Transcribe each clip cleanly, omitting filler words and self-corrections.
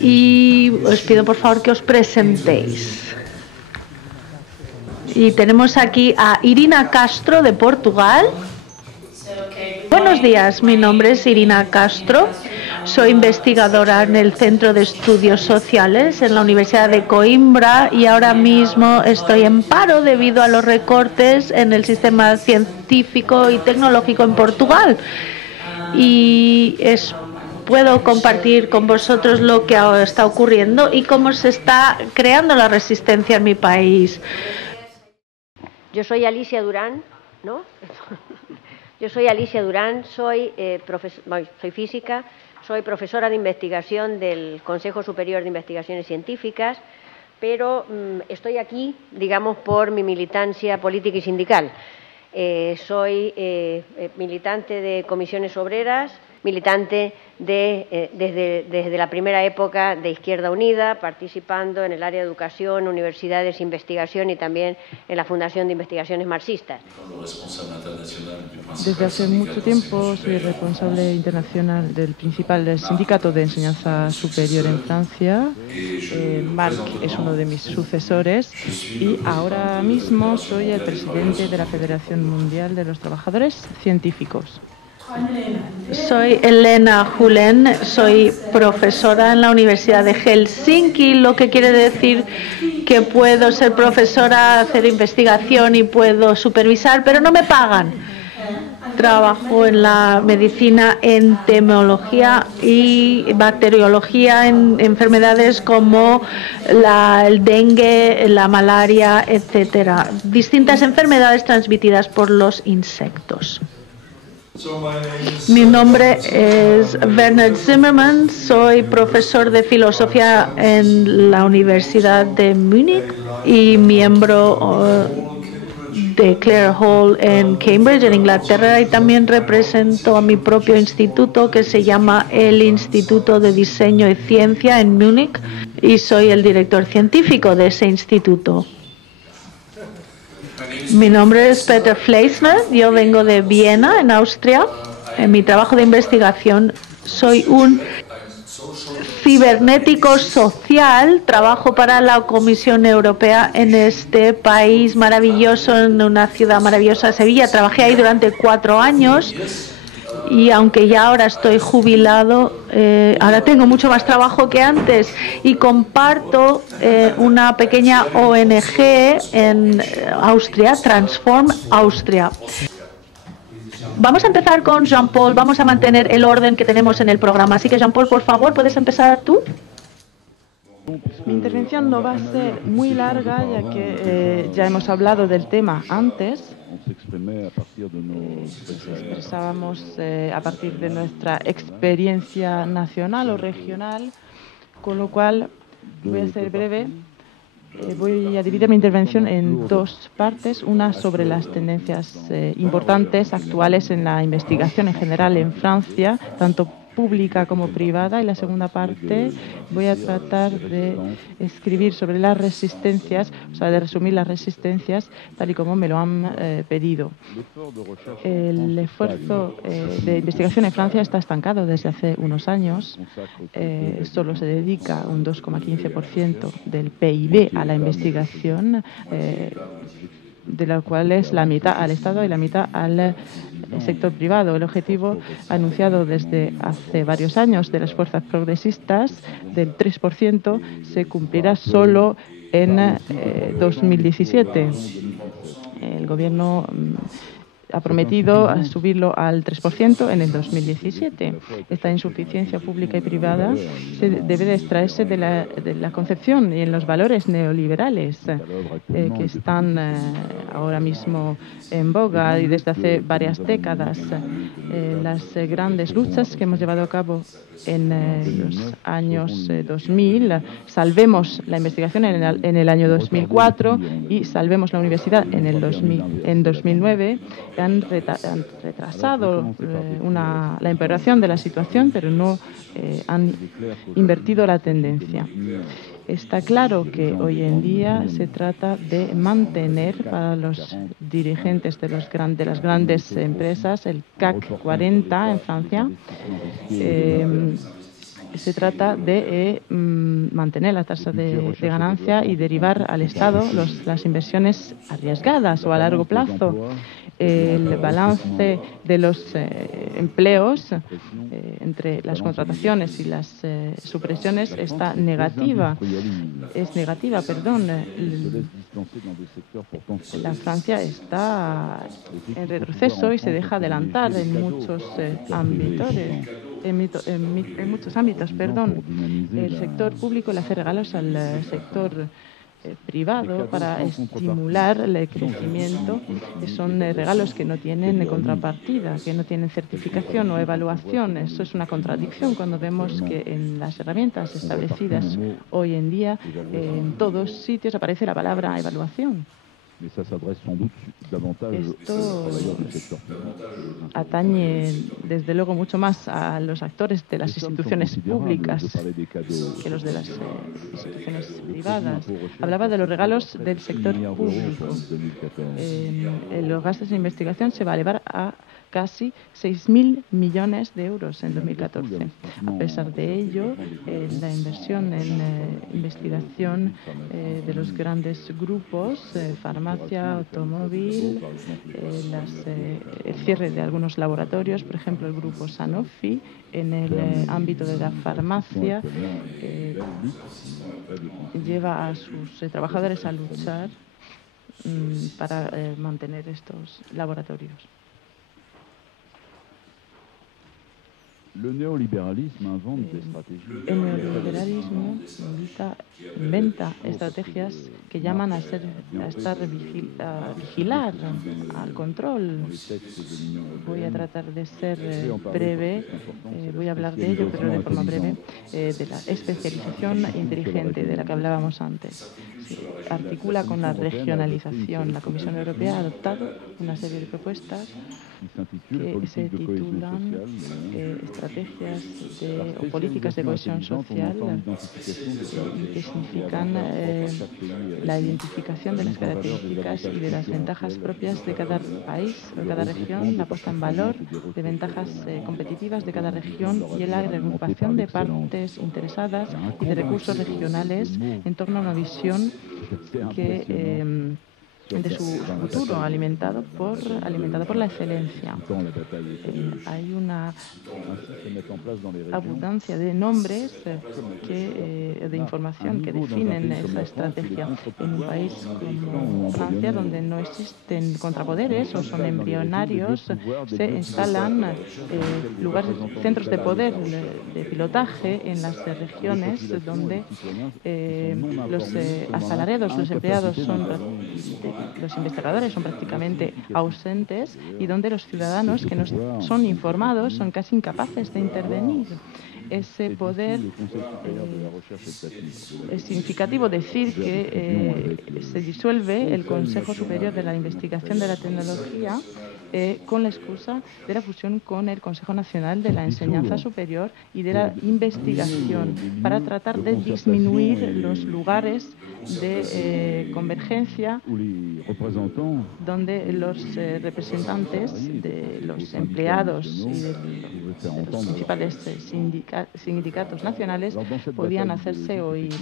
y os pido por favor que os presentéis. Y tenemos aquí a Irina Castro de Portugal. Buenos días, mi nombre es Irina Castro, soy investigadora en el Centro de Estudios Sociales en la Universidad de Coimbra y ahora mismo estoy en paro debido a los recortes en el sistema científico y tecnológico en Portugal. Y puedo compartir con vosotros lo que ahora está ocurriendo y cómo se está creando la resistencia en mi país. Yo soy Alicia Durán, ¿no? Yo soy Alicia Durán, soy física, soy profesora de investigación del Consejo Superior de Investigaciones Científicas, pero estoy aquí, digamos, por mi militancia política y sindical. Soy militante de comisiones obreras, militante desde la primera época de Izquierda Unida, participando en el área de educación, universidades, investigación y también en la Fundación de Investigaciones Marxistas. Desde hace mucho tiempo soy responsable internacional del principal sindicato de enseñanza superior en Francia. Marc es uno de mis sucesores y ahora mismo soy el presidente de la Federación Mundial de los Trabajadores Científicos. Soy Elena Julen, soy profesora en la Universidad de Helsinki, lo que quiere decir que puedo ser profesora, hacer investigación y puedo supervisar, pero no me pagan. Trabajo en la medicina, en entomología y bacteriología, en enfermedades como el dengue, la malaria, etcétera. Distintas enfermedades transmitidas por los insectos. Mi nombre es Werner Zimmermann, soy profesor de filosofía en la Universidad de Múnich y miembro de Clare Hall en Cambridge, en Inglaterra, y también represento a mi propio instituto que se llama el Instituto de Diseño y Ciencia en Múnich y soy el director científico de ese instituto. Mi nombre es Peter Fleissner, yo vengo de Viena, en Austria. En mi trabajo de investigación soy un cibernético social, trabajo para la Comisión Europea en este país maravilloso, en una ciudad maravillosa, Sevilla. Trabajé ahí durante 4 años y aunque ya ahora estoy jubilado, ahora tengo mucho más trabajo que antes y comparto una pequeña ONG en Austria, Transform Austria. Vamos a empezar con Jean-Paul, vamos a mantener el orden que tenemos en el programa. Así que Jean-Paul, por favor, ¿puedes empezar tú? Mi intervención no va a ser muy larga, ya que ya hemos hablado del tema antes. Expresábamos a partir de nuestra experiencia nacional o regional, con lo cual voy a ser breve. Voy a dividir mi intervención en 2 partes, una sobre las tendencias importantes actuales en la investigación en general en Francia, tanto pública como privada, y la segunda parte voy a tratar de escribir sobre las resistencias, o sea, de resumir las resistencias tal y como me lo han pedido. El esfuerzo de investigación en Francia está estancado desde hace unos años. Solo se dedica un 2,15% del PIB a la investigación, de la cual es la mitad al Estado y la mitad al sector privado. El objetivo anunciado desde hace varios años de las fuerzas progresistas del 3% se cumplirá solo en 2017. El gobierno ha prometido subirlo al 3% en el 2017. Esta insuficiencia pública y privada debe de extraerse de la concepción y en los valores neoliberales que están ahora mismo en boga y desde hace varias décadas. Las grandes luchas que hemos llevado a cabo en los años 2000, Salvemos la investigación en el año 2004 y Salvemos la universidad en 2009, han retrasado la empeoración de la situación, pero no han invertido la tendencia. Está claro que hoy en día se trata de mantener para los dirigentes de las grandes empresas el CAC 40 en Francia se trata de mantener la tasa de ganancia y derivar al Estado las inversiones arriesgadas o a largo plazo. El balance de los empleos entre las contrataciones y las supresiones está negativa. Es negativa, perdón. La Francia está en retroceso y se deja adelantar en muchos ámbitos. En muchos ámbitos, perdón. El sector público le hace regalos al sector privado para estimular el crecimiento. Son regalos que no tienen contrapartida, que no tienen certificación o evaluación. Eso es una contradicción cuando vemos que en las herramientas establecidas hoy en día en todos sitios aparece la palabra evaluación. Esto atañe desde luego mucho más a los actores de las instituciones públicas que los de las instituciones privadas. Hablaba de los regalos del sector público. Los gastos de investigación se va a elevar a casi 6.000 millones de euros en 2014. A pesar de ello, la inversión en investigación de los grandes grupos, farmacia, automóvil, el cierre de algunos laboratorios, por ejemplo, el grupo Sanofi, en el ámbito de la farmacia, lleva a sus trabajadores a luchar para mantener estos laboratorios. El neoliberalismo inventa estrategias que llaman a vigilar, al control. Voy a tratar de ser breve, voy a hablar de ello, pero de forma breve, de la especialización inteligente de la que hablábamos antes. Se articula con la regionalización. La Comisión Europea ha adoptado una serie de propuestas que se titulan estrategias o políticas de cohesión social y que significan la identificación de las características y de las ventajas propias de cada país o de cada región, la puesta en valor de ventajas competitivas de cada región y la reagrupación de partes interesadas y de recursos regionales en torno a una visión de su futuro alimentada por la excelencia. Hay una abundancia de nombres de información que definen esa estrategia. En un país como Francia, donde no existen contrapoderes o son embrionarios, se instalan centros de poder de pilotaje en las regiones donde los asalariados, los empleados los investigadores son prácticamente ausentes y donde los ciudadanos que no son informados son casi incapaces de intervenir. Ese poder es significativo decir que se disuelve el Consejo Superior de la Investigación de la Tecnología con la excusa de la fusión con el Consejo Nacional de la Enseñanza Superior y de la Investigación para tratar de disminuir los lugares de convergencia donde los representantes de los empleados y de los principales sindicatos nacionales podían hacerse oír.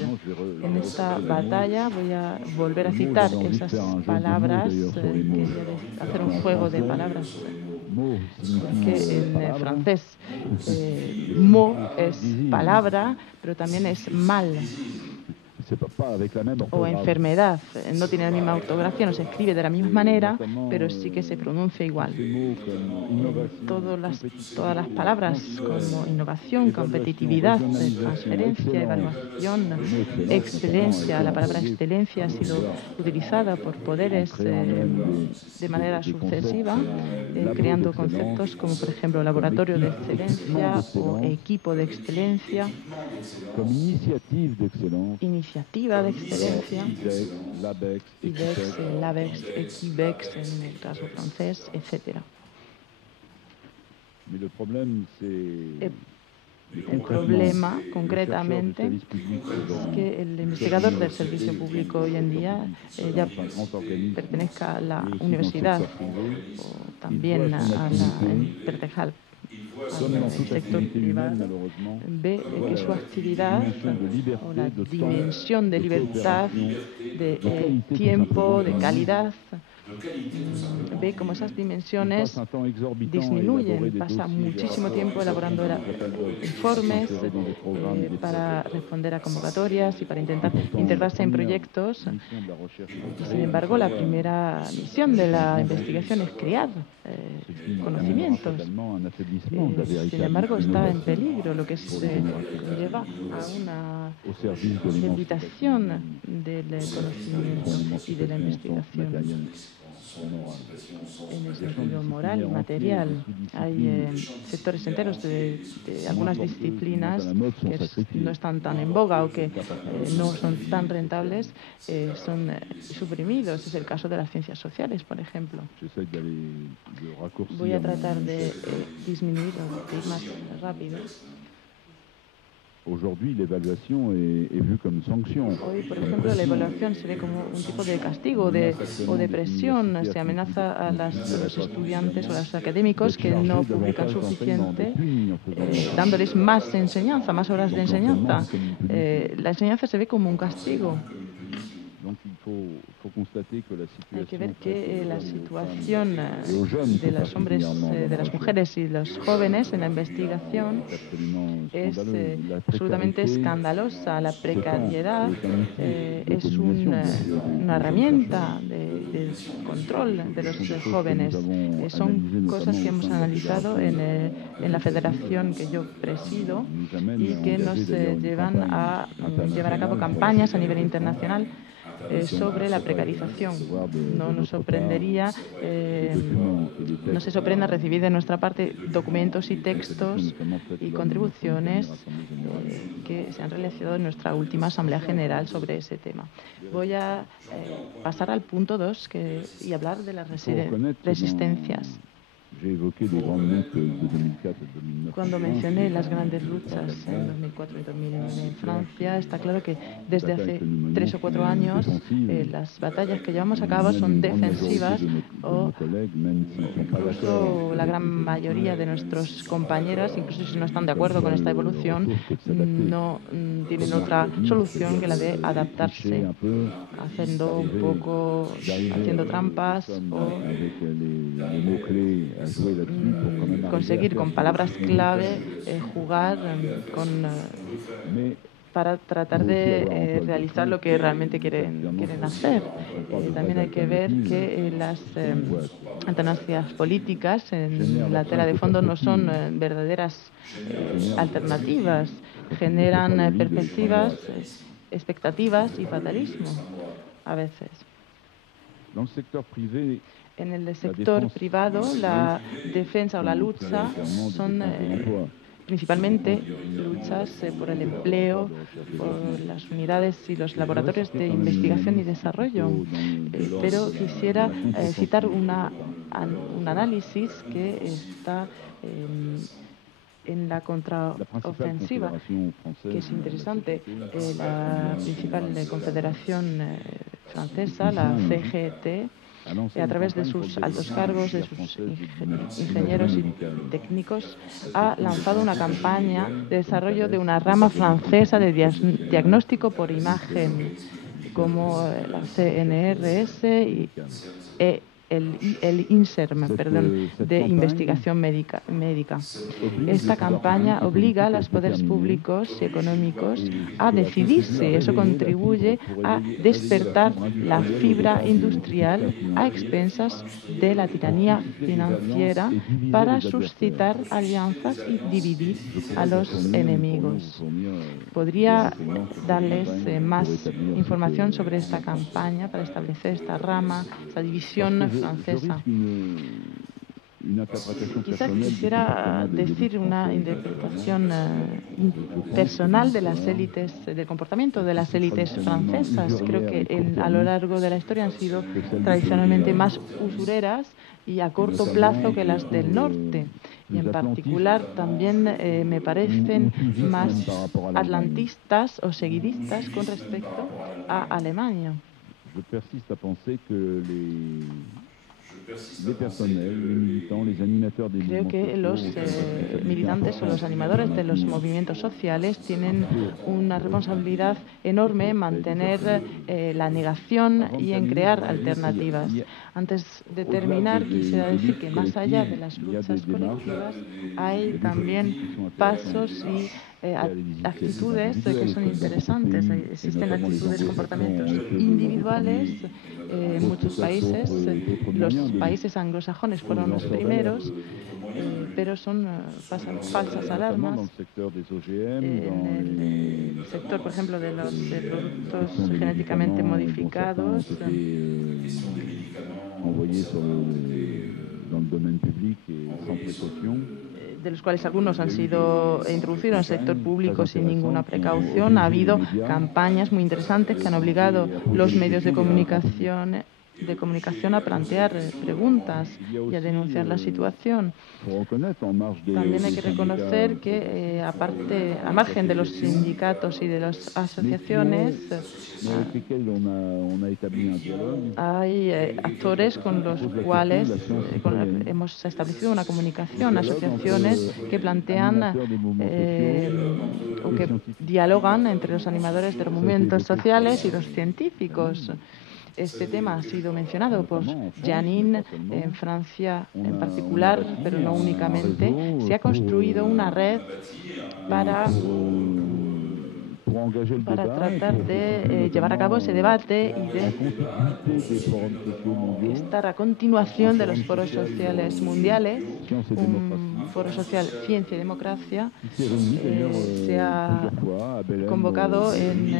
En esta batalla voy a volver a citar esas palabras, quería hacer un juego de palabras, que en francés mot es palabra, pero también es mal o enfermedad. No tiene la misma ortografía, no se escribe de la misma manera, pero sí que se pronuncia igual. Todas las palabras como innovación, competitividad, transferencia, evaluación, excelencia. La palabra excelencia ha sido utilizada por poderes de manera sucesiva, creando conceptos como, por ejemplo, laboratorio de excelencia o equipo de excelencia, iniciativa de excelencia, IDEX, LABEX, Equibex en el caso francés, etc. El problema, concretamente, es que el investigador del servicio público hoy en día, ya pertenezca a la universidad o también pertenezca al al sector privado, ve que su actividad o la dimensión de libertad, de tiempo, de calidad, ve como esas dimensiones disminuyen, pasa muchísimo tiempo elaborando informes para responder a convocatorias y para intentar integrarse en proyectos. Y, sin embargo, la primera misión de la investigación es crear conocimientos. Sin embargo, está en peligro, lo que se lleva a una debilitación del conocimiento y de la investigación. En el sentido moral y material, hay sectores enteros de algunas disciplinas que no están tan en boga o que no son tan rentables, son suprimidos. Es el caso de las ciencias sociales, por ejemplo. Voy a tratar de disminuir o de ir más rápido. Aujourd'hui, l'évaluation est vue comme sanction. Hoy, por ejemplo, la evaluación se ve como un tipo de castigo o de presión. Se amenaza a los estudiantes o a los académicos que no publican suficiente, dándoles más enseñanza, más horas de enseñanza. La enseñanza se ve como un castigo. Hay que ver que la situación de los hombres, de las mujeres y los jóvenes en la investigación es absolutamente escandalosa. La precariedad es una herramienta de control de los jóvenes. Son cosas que hemos analizado en la federación que yo presido y que nos llevan a llevar a cabo campañas a nivel internacional sobre la precarización. No nos sorprendería, no se sorprenda recibir de nuestra parte documentos y textos y contribuciones que se han realizado en nuestra última Asamblea General sobre ese tema. Voy a pasar al punto 2 y hablar de las resistencias. Cuando mencioné las grandes luchas en 2004 y 2009 en Francia, está claro que desde hace 3 o 4 años las batallas que llevamos a cabo son defensivas o incluso la gran mayoría de nuestros compañeros, incluso si no están de acuerdo con esta evolución, no tienen otra solución que la de adaptarse, haciendo trampas o conseguir con palabras clave jugar para tratar de realizar lo que realmente quieren hacer. También hay que ver que las alternativas políticas en la tela de fondo no son verdaderas alternativas, generan perspectivas, expectativas y fatalismo a veces. En el sector privado, la defensa o la lucha son principalmente luchas por el empleo, por las unidades y los laboratorios de investigación y desarrollo. Pero quisiera citar un análisis que está en la contraofensiva, que es interesante. La principal confederación francesa, la CGT, a través de sus altos cargos, de sus ingenieros y técnicos, ha lanzado una campaña de desarrollo de una rama francesa de diagnóstico por imagen, como la CNRS y el INSERM, de investigación médica. Esta campaña obliga a los poderes públicos y económicos a decidirse. Eso contribuye a despertar la fibra industrial a expensas de la tiranía financiera para suscitar alianzas y dividir a los enemigos. Podría darles más información sobre esta campaña para establecer esta rama, esta división francesa. Quizás quisiera decir una interpretación personal de las élites, del comportamiento de las élites francesas. Creo que a lo largo de la historia han sido tradicionalmente más usureras y a corto plazo que las del norte. Y en particular también me parecen más atlantistas o seguidistas con respecto a Alemania. Creo que los militantes o los animadores de los movimientos sociales tienen una responsabilidad enorme en mantener la negación y en crear alternativas. Antes de terminar, quisiera decir que más allá de las luchas colectivas hay también pasos y actitudes que son interesantes. Existen actitudes, comportamientos individuales en muchos países. Los países anglosajones fueron los primeros, pero son falsas alarmas. En el sector, por ejemplo, de los productos genéticamente modificados, de los cuales algunos han sido introducidos en el sector público sin ninguna precaución. Ha habido campañas muy interesantes que han obligado los medios de comunicación a plantear preguntas y a denunciar la situación. También hay que reconocer que, a margen de los sindicatos y de las asociaciones, hay actores con los cuales hemos establecido una comunicación, asociaciones que plantean o que dialogan entre los animadores de los movimientos sociales y los científicos. Este tema ha sido mencionado por Janine en Francia en particular, pero no únicamente. Se ha construido una red para tratar de llevar a cabo ese debate y de estar a continuación de los foros sociales mundiales. Un foro social Ciencia y Democracia se ha convocado en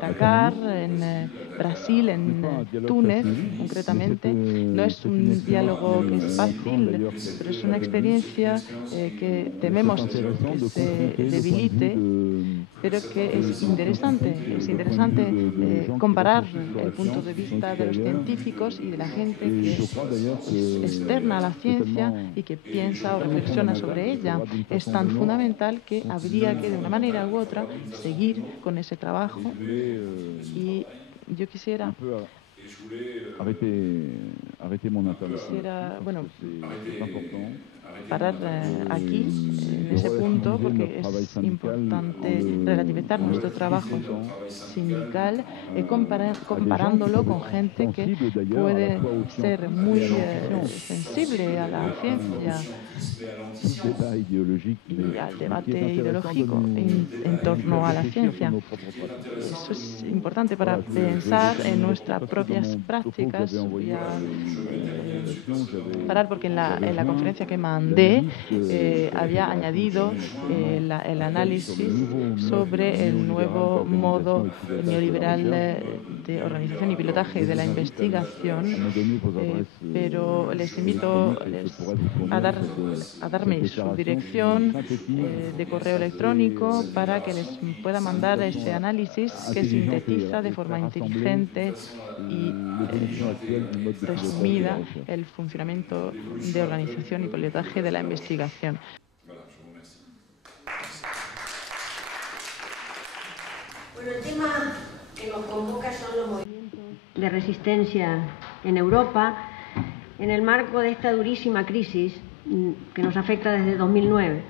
Dakar, en Brasil, en Túnez, concretamente. No es un diálogo que es fácil, pero es una experiencia que tememos que se debilite, pero que es interesante. Es interesante comparar el punto de vista de los científicos y de la gente que es externa a la ciencia y que piensa o reflexiona sobre ella. Es tan fundamental que habría que, de una manera u otra, seguir con ese trabajo. Y yo quisiera parar aquí, en ese punto, porque es importante relativizar nuestro trabajo sindical, comparándolo con gente que puede ser muy sensible a la ciencia y al debate ideológico en torno a la ciencia. Eso es importante para pensar en nuestras propias prácticas. Voy a parar porque en la conferencia que mandé había añadido el análisis sobre el nuevo modo neoliberal de organización y pilotaje de la investigación, pero les invito a darme su dirección de correo electrónico para que les pueda mandar ese análisis que sintetiza de forma inteligente y resumida el funcionamiento de organización y pilotaje de la investigación. Bueno, el tema que nos convoca son los movimientos de resistencia en Europa en el marco de esta durísima crisis que nos afecta desde 2009.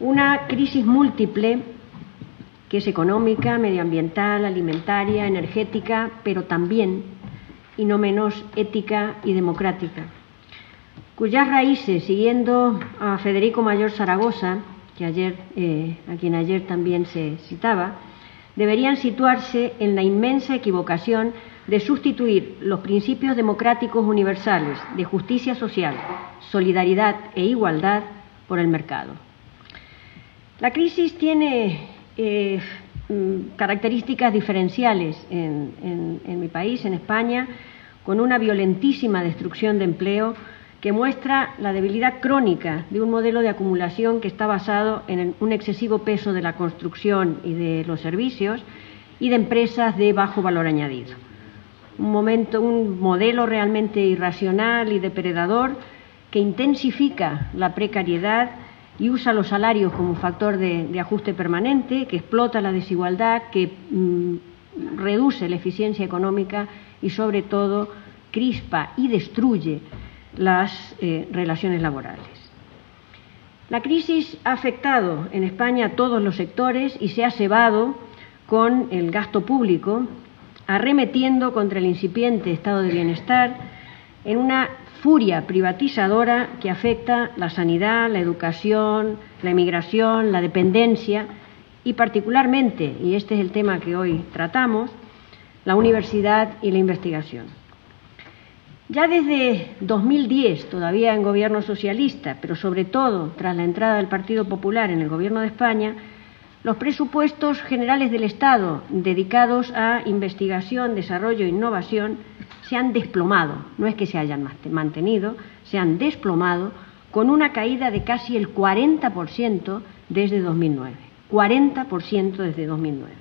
Una crisis múltiple que es económica, medioambiental, alimentaria, energética, pero también, y no menos, ética y democrática, cuyas raíces, siguiendo a Federico Mayor Zaragoza, a quien ayer también se citaba, deberían situarse en la inmensa equivocación de sustituir los principios democráticos universales de justicia social, solidaridad e igualdad por el mercado. La crisis tiene características diferenciales en mi país, en España, con una violentísima destrucción de empleo que muestra la debilidad crónica de un modelo de acumulación que está basado en un excesivo peso de la construcción y de los servicios y de empresas de bajo valor añadido. Un modelo realmente irracional y depredador que intensifica la precariedad y usa los salarios como factor de ajuste permanente, que explota la desigualdad, que reduce la eficiencia económica y, sobre todo, crispa y destruye las relaciones laborales. La crisis ha afectado en España a todos los sectores y se ha cebado con el gasto público, arremetiendo contra el incipiente estado de bienestar en una furia privatizadora que afecta la sanidad, la educación, la emigración, la dependencia y particularmente, y este es el tema que hoy tratamos, la universidad y la investigación. Ya desde 2010, todavía en gobierno socialista, pero sobre todo tras la entrada del Partido Popular en el Gobierno de España, los presupuestos generales del Estado dedicados a investigación, desarrollo e innovación se han desplomado, no es que se hayan mantenido, se han desplomado con una caída de casi el 40% desde 2009. 40% desde 2009.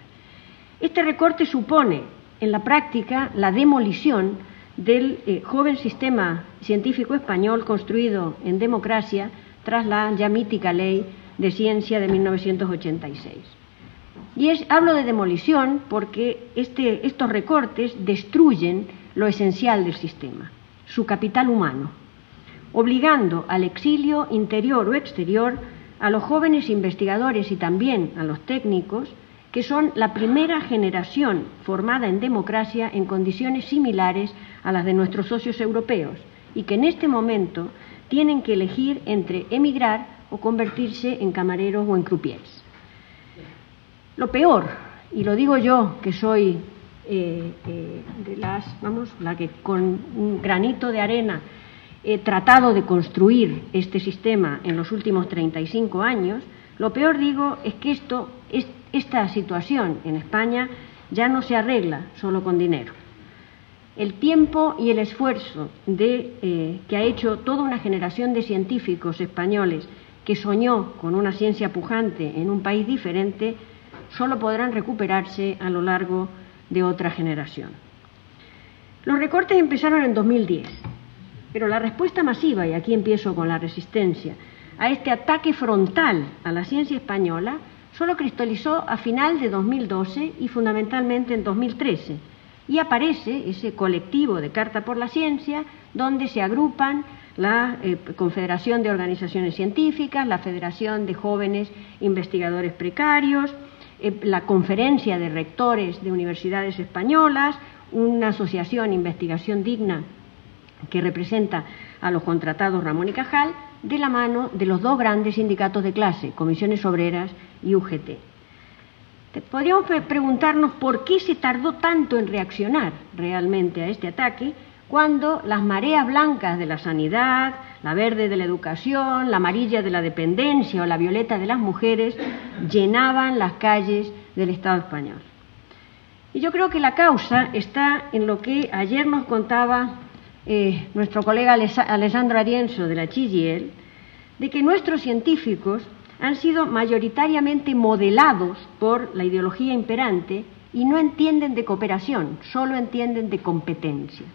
Este recorte supone, en la práctica, la demolición del joven sistema científico español construido en democracia tras la ya mítica Ley de Ciencia de 1986. Y hablo de demolición porque estos recortes destruyen lo esencial del sistema, su capital humano, obligando al exilio interior o exterior a los jóvenes investigadores y también a los técnicos, que son la primera generación formada en democracia en condiciones similares a las de nuestros socios europeos y que en este momento tienen que elegir entre emigrar o convertirse en camareros o en croupiers. Lo peor, y lo digo yo que soy la que con un granito de arena he tratado de construir este sistema en los últimos 35 años, lo peor, digo, es que esta situación en España ya no se arregla solo con dinero. El tiempo y el esfuerzo que ha hecho toda una generación de científicos españoles que soñó con una ciencia pujante en un país diferente, solo podrán recuperarse a lo largo de otra generación. Los recortes empezaron en 2010, pero la respuesta masiva, y aquí empiezo con la resistencia, a este ataque frontal a la ciencia española solo cristalizó a final de 2012 y fundamentalmente en 2013, y aparece ese colectivo de Carta por la Ciencia donde se agrupan la Confederación de Organizaciones Científicas, la Federación de Jóvenes Investigadores Precarios, la Conferencia de Rectores de Universidades Españolas, una asociación Investigación Digna que representa a los contratados Ramón y Cajal, de la mano de los dos grandes sindicatos de clase, Comisiones Obreras y UGT. Podríamos preguntarnos por qué se tardó tanto en reaccionar realmente a este ataque cuando las mareas blancas de la sanidad, la verde de la educación, la amarilla de la dependencia o la violeta de las mujeres llenaban las calles del Estado español. Y yo creo que la causa está en lo que ayer nos contaba nuestro colega Alessandro Arienzo de la CGIL, de que nuestros científicos han sido mayoritariamente modelados por la ideología imperante y no entienden de cooperación, solo entienden de competencia.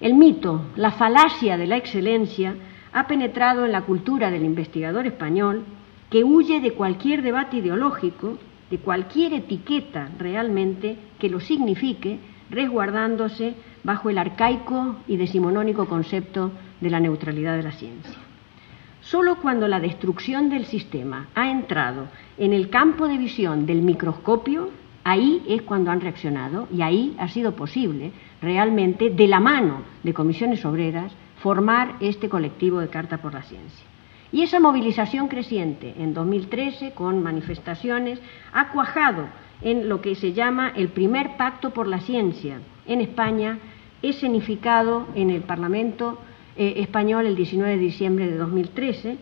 El mito, la falacia de la excelencia ha penetrado en la cultura del investigador español, que huye de cualquier debate ideológico, de cualquier etiqueta realmente que lo signifique, resguardándose bajo el arcaico y decimonónico concepto de la neutralidad de la ciencia. Solo cuando la destrucción del sistema ha entrado en el campo de visión del microscopio, ahí es cuando han reaccionado y ahí ha sido posible realmente, de la mano de Comisiones Obreras, formar este colectivo de Carta por la Ciencia. Y esa movilización creciente en 2013, con manifestaciones, ha cuajado en lo que se llama el primer pacto por la ciencia en España, escenificado en el Parlamento español el 19 de diciembre de 2013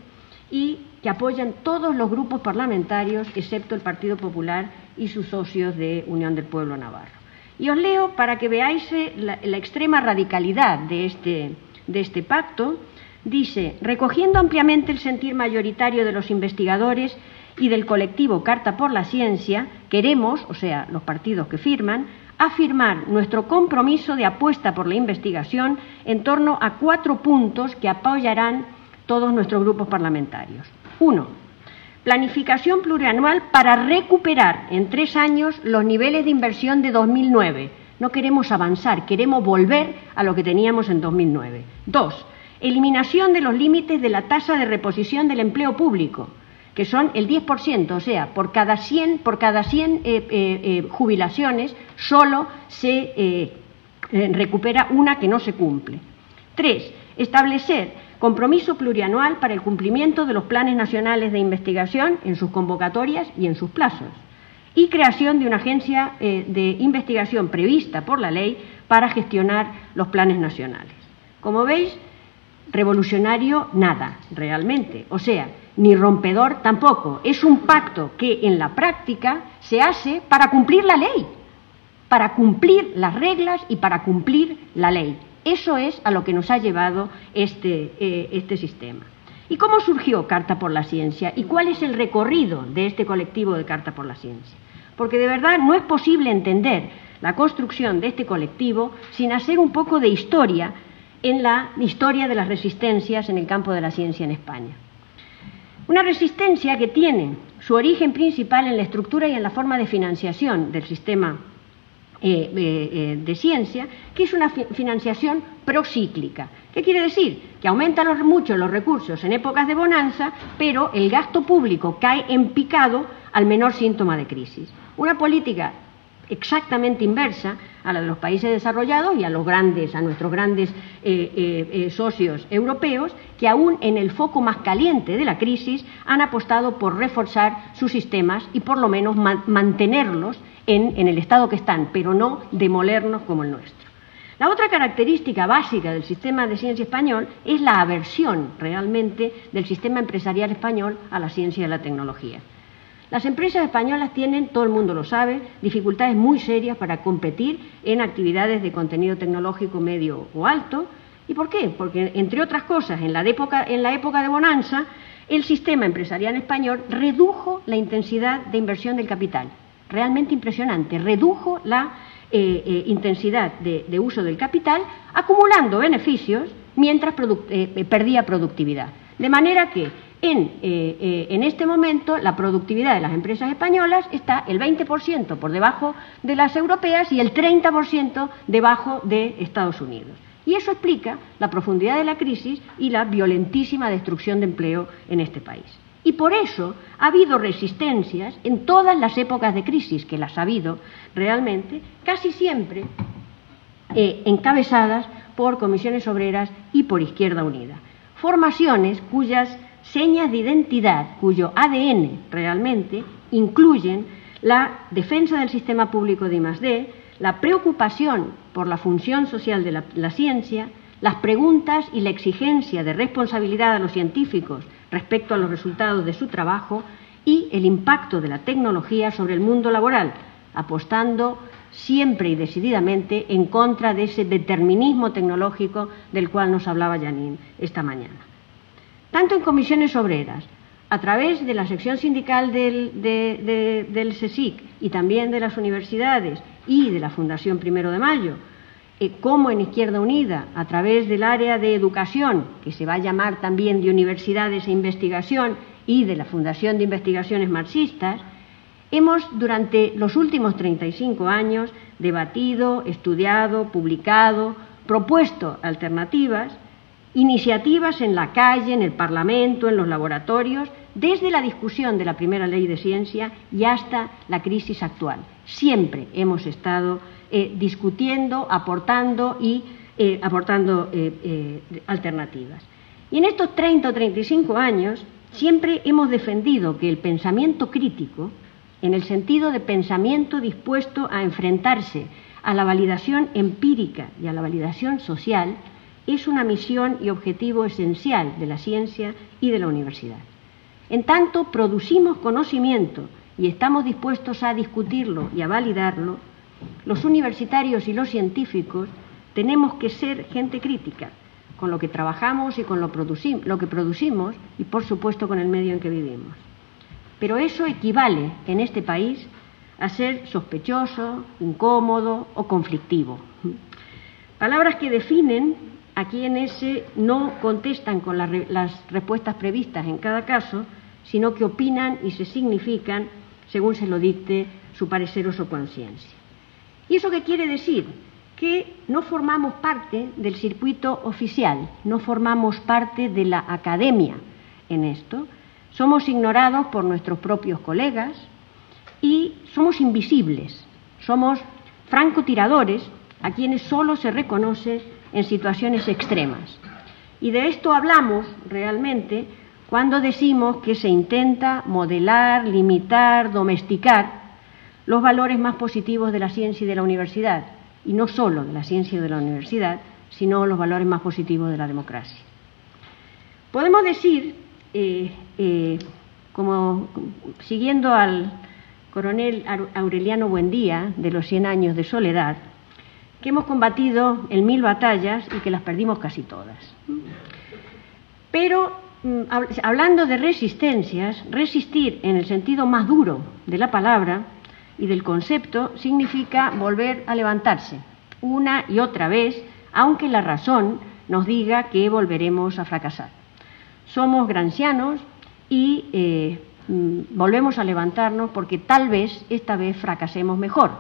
y que apoyan todos los grupos parlamentarios excepto el Partido Popular y sus socios de Unión del Pueblo Navarro. Y os leo para que veáis la extrema radicalidad de este pacto. Dice: recogiendo ampliamente el sentir mayoritario de los investigadores y del colectivo Carta por la Ciencia, queremos, o sea, los partidos que firman, afirmar nuestro compromiso de apuesta por la investigación en torno a 4 puntos que apoyarán todos nuestros grupos parlamentarios. 1. Planificación plurianual para recuperar en 3 años los niveles de inversión de 2009. No queremos avanzar, queremos volver a lo que teníamos en 2009. 2. Eliminación de los límites de la tasa de reposición del empleo público, que son el 10%, o sea, por cada 100 jubilaciones solo se recupera una que no se cumple. 3. Establecer compromiso plurianual para el cumplimiento de los planes nacionales de investigación en sus convocatorias y en sus plazos. Y creación de una agencia de investigación prevista por la ley para gestionar los planes nacionales. Como veis, revolucionario nada, realmente. O sea, ni rompedor tampoco. Es un pacto que en la práctica se hace para cumplir la ley, para cumplir las reglas y para cumplir la ley. Eso es a lo que nos ha llevado este sistema. ¿Y cómo surgió Carta por la Ciencia? ¿Y cuál es el recorrido de este colectivo de Carta por la Ciencia? Porque de verdad no es posible entender la construcción de este colectivo sin hacer un poco de historia en la historia de las resistencias en el campo de la ciencia en España. Una resistencia que tiene su origen principal en la estructura y en la forma de financiación del sistema de ciencia, que es una financiación procíclica. ¿Qué quiere decir? Que aumentan mucho los recursos en épocas de bonanza, pero el gasto público cae en picado al menor síntoma de crisis. Una política exactamente inversa a la de los países desarrollados y a nuestros grandes socios europeos, que aún en el foco más caliente de la crisis han apostado por reforzar sus sistemas y por lo menos mantenerlos en el estado que están, pero no demolernos como el nuestro. La otra característica básica del sistema de ciencia español es la aversión realmente del sistema empresarial español a la ciencia y a la tecnología. Las empresas españolas tienen, todo el mundo lo sabe, dificultades muy serias para competir en actividades de contenido tecnológico medio o alto. ¿Y por qué? Porque, entre otras cosas, en la época de bonanza, el sistema empresarial español redujo la intensidad de inversión del capital. Realmente impresionante. Redujo la intensidad de uso del capital, acumulando beneficios mientras perdía productividad. De manera que en este momento la productividad de las empresas españolas está el 20% por debajo de las europeas y el 30% debajo de Estados Unidos. Y eso explica la profundidad de la crisis y la violentísima destrucción de empleo en este país. Y por eso ha habido resistencias en todas las épocas de crisis, que las ha habido realmente, casi siempre encabezadas por comisiones obreras y por Izquierda Unida. Formaciones cuyas señas de identidad, cuyo ADN realmente incluyen la defensa del sistema público de I+D, la preocupación por la función social de la ciencia, las preguntas y la exigencia de responsabilidad a los científicos respecto a los resultados de su trabajo y el impacto de la tecnología sobre el mundo laboral, apostando siempre y decididamente en contra de ese determinismo tecnológico del cual nos hablaba Janine esta mañana. Tanto en comisiones obreras, a través de la sección sindical del CSIC y también de las universidades y de la Fundación 1 de Mayo, como en Izquierda Unida, a través del área de educación, que se va a llamar también de universidades e investigación, y de la Fundación de Investigaciones Marxistas, hemos durante los últimos 35 años debatido, estudiado, publicado, propuesto alternativas, iniciativas en la calle, en el Parlamento, en los laboratorios, desde la discusión de la primera ley de ciencia y hasta la crisis actual. Siempre hemos estado discutiendo, aportando alternativas. Y en estos 30 o 35 años siempre hemos defendido que el pensamiento crítico, en el sentido de pensamiento dispuesto a enfrentarse a la validación empírica y a la validación social, es una misión y objetivo esencial de la ciencia y de la universidad. En tanto producimos conocimiento y estamos dispuestos a discutirlo y a validarlo, los universitarios y los científicos tenemos que ser gente crítica con lo que trabajamos y con lo que producimos y, por supuesto, con el medio en que vivimos. Pero eso equivale en este país a ser sospechoso, incómodo o conflictivo. Palabras que definen a quienes no contestan con las respuestas previstas en cada caso, sino que opinan y se significan según se lo dicte su parecer o su conciencia. ¿Y eso qué quiere decir? Que no formamos parte del circuito oficial, no formamos parte de la academia en esto, somos ignorados por nuestros propios colegas y somos invisibles, somos francotiradores a quienes solo se reconoce en situaciones extremas. Y de esto hablamos realmente cuando decimos que se intenta modelar, limitar, domesticar los valores más positivos de la ciencia y de la universidad, y no solo de la ciencia y de la universidad, sino los valores más positivos de la democracia. Podemos decir, como siguiendo al coronel Aureliano Buendía, de los 100 años de soledad, que hemos combatido en 1000 batallas y que las perdimos casi todas. Pero, hablando de resistencias, resistir en el sentido más duro de la palabra y del concepto significa volver a levantarse una y otra vez, aunque la razón nos diga que volveremos a fracasar. Somos gramscianos y volvemos a levantarnos porque tal vez esta vez fracasemos mejor.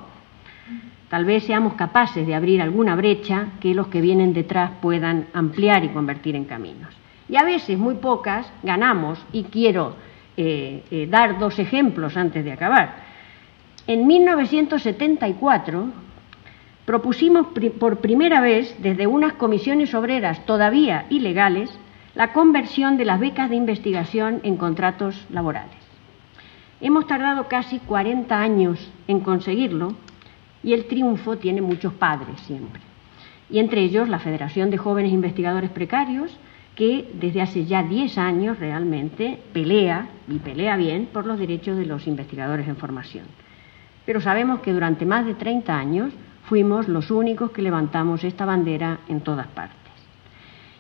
Tal vez seamos capaces de abrir alguna brecha que los que vienen detrás puedan ampliar y convertir en caminos. Y a veces, muy pocas, ganamos, y quiero dar 2 ejemplos antes de acabar. En 1974 propusimos por primera vez, desde unas comisiones obreras todavía ilegales, la conversión de las becas de investigación en contratos laborales. Hemos tardado casi 40 años en conseguirlo y el triunfo tiene muchos padres siempre. Y entre ellos la Federación de Jóvenes Investigadores Precarios, que desde hace ya 10 años realmente pelea, y pelea bien, por los derechos de los investigadores en formación. Pero sabemos que durante más de 30 años fuimos los únicos que levantamos esta bandera en todas partes.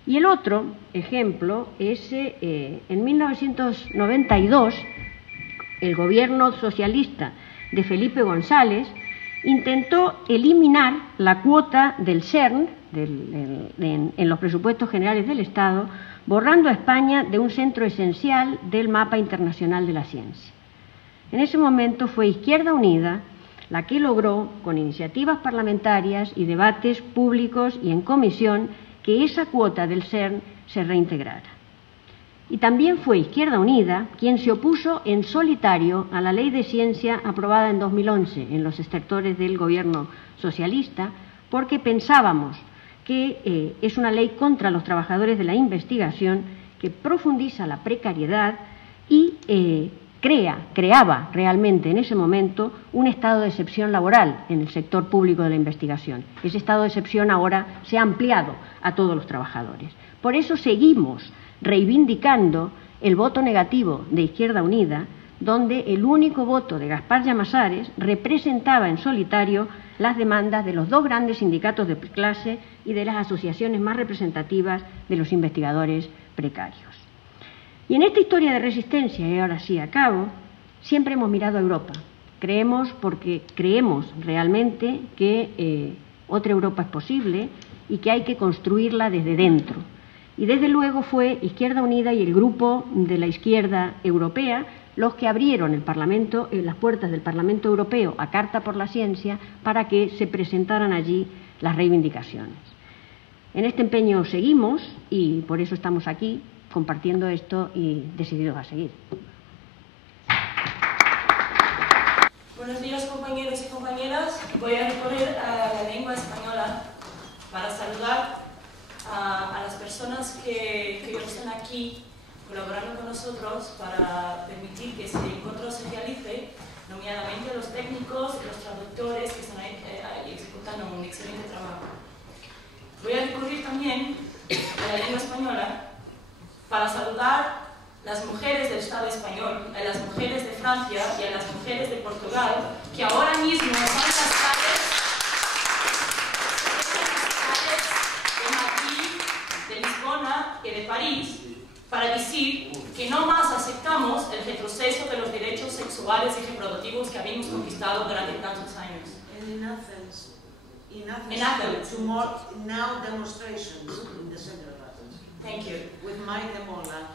Y el otro ejemplo es en 1992, el gobierno socialista de Felipe González intentó eliminar la cuota del CERN en los presupuestos generales del Estado, borrando a España de un centro esencial del mapa internacional de la ciencia. En ese momento fue Izquierda Unida la que logró, con iniciativas parlamentarias y debates públicos y en comisión, que esa cuota del CERN se reintegrara. Y también fue Izquierda Unida quien se opuso en solitario a la Ley de Ciencia aprobada en 2011 en los estertores del gobierno socialista, porque pensábamos que es una ley contra los trabajadores de la investigación que profundiza la precariedad y creaba realmente en ese momento un estado de excepción laboral en el sector público de la investigación. Ese estado de excepción ahora se ha ampliado a todos los trabajadores. Por eso seguimos reivindicando el voto negativo de Izquierda Unida, donde el único voto de Gaspar Llamazares representaba en solitario las demandas de los 2 grandes sindicatos de clase y de las asociaciones más representativas de los investigadores precarios. Y en esta historia de resistencia, y ahora sí acabo, siempre hemos mirado a Europa. Porque creemos realmente que otra Europa es posible y que hay que construirla desde dentro. Y desde luego fue Izquierda Unida y el grupo de la izquierda europea los que abrieron las puertas del Parlamento Europeo a Carta por la Ciencia para que se presentaran allí las reivindicaciones. En este empeño seguimos y por eso estamos aquí compartiendo esto y decididos a seguir. Buenos días, compañeros y compañeras. Voy a recurrir a la lengua española para saludar a las personas que hoy están aquí colaborando con nosotros para permitir que este encuentro se realice, nominadamente los técnicos y los traductores que están ahí ejecutando un excelente trabajo. Voy a recurrir también a la lengua española para saludar a las mujeres del Estado español, a las mujeres de Francia y a las mujeres de Portugal, que ahora mismo están en las calles de Madrid, de Lisbona y de París, para decir que no más aceptamos el retroceso de los derechos sexuales y reproductivos que habíamos conquistado durante tantos años. In Athens, tomorrow, now demonstrations in the center of Athens. Thank you. With my demola.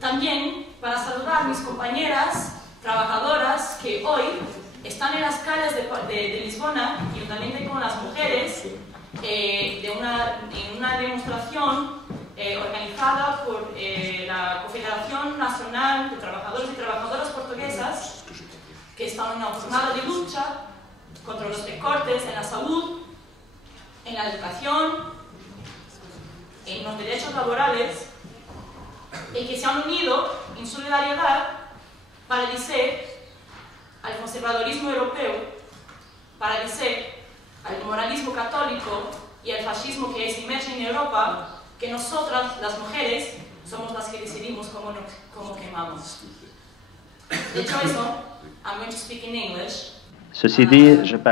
También para saludar a mis compañeras trabajadoras que hoy están en las calles de Lisbona, juntamente con las mujeres, en una demostración organizada por la Confederación Nacional de Trabajadores y Trabajadoras Portuguesas, que están en una jornada de lucha contra los recortes en la salud, en la educación, en los derechos laborales, y que se han unido en solidaridad para decir al conservadorismo europeo, para decir al moralismo católico y al fascismo que es emerge en Europa, que nosotras, las mujeres, somos las que decidimos cómo quemamos. Dicho eso, I'm going to speak in English.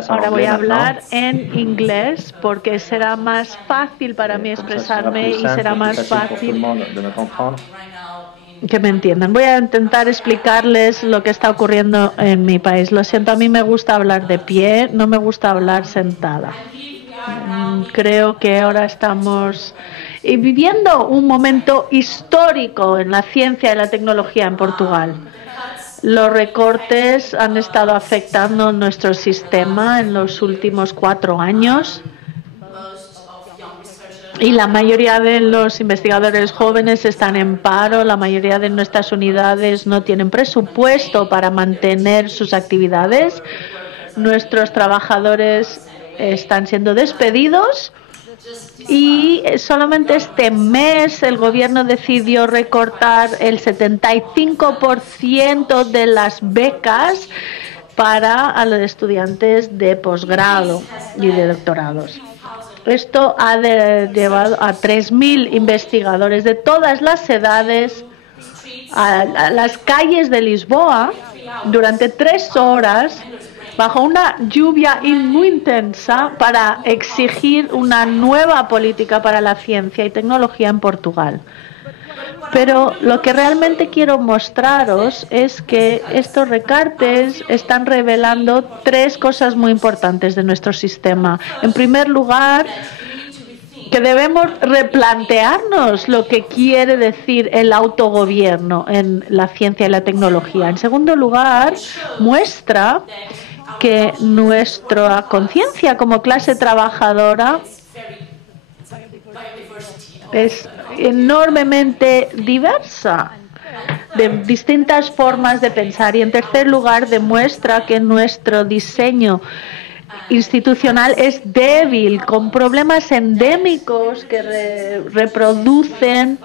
Ahora voy a hablar en inglés porque será más fácil para mí expresarme y será más fácil que me entiendan. Voy a intentar explicarles lo que está ocurriendo en mi país. Lo siento, a mí me gusta hablar de pie, no me gusta hablar sentada. Creo que ahora estamos viviendo un momento histórico en la ciencia y la tecnología en Portugal. Los recortes han estado afectando nuestro sistema en los últimos 4 años y la mayoría de los investigadores jóvenes están en paro, la mayoría de nuestras unidades no tienen presupuesto para mantener sus actividades, nuestros trabajadores están siendo despedidos. Y solamente este mes el gobierno decidió recortar el 75% de las becas para los estudiantes de posgrado y de doctorados. Esto ha llevado a 3.000 investigadores de todas las edades a las calles de Lisboa durante 3 horas bajo una lluvia muy intensa para exigir una nueva política para la ciencia y tecnología en Portugal. Pero lo que realmente quiero mostraros es que estos recortes están revelando 3 cosas muy importantes de nuestro sistema. En primer lugar, que debemos replantearnos lo que quiere decir el autogobierno en la ciencia y la tecnología. En segundo lugar, muestra que nuestra conciencia como clase trabajadora es enormemente diversa, de distintas formas de pensar. Y en tercer lugar, demuestra que nuestro diseño institucional es débil, con problemas endémicos que reproducen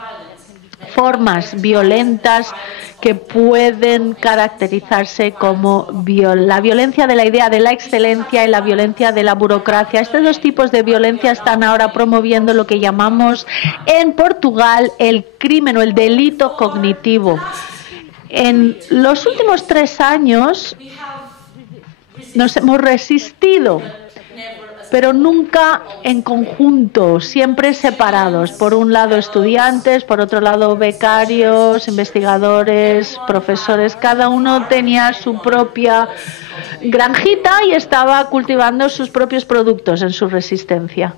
formas violentas que pueden caracterizarse como la violencia de la idea de la excelencia y la violencia de la burocracia. Estos 2 tipos de violencia están ahora promoviendo lo que llamamos en Portugal el crimen o el delito cognitivo. En los últimos 3 años nos hemos resistido, pero nunca en conjunto, siempre separados. Por un lado estudiantes, por otro lado becarios, investigadores, profesores. Cada uno tenía su propia granjita y estaba cultivando sus propios productos en su resistencia.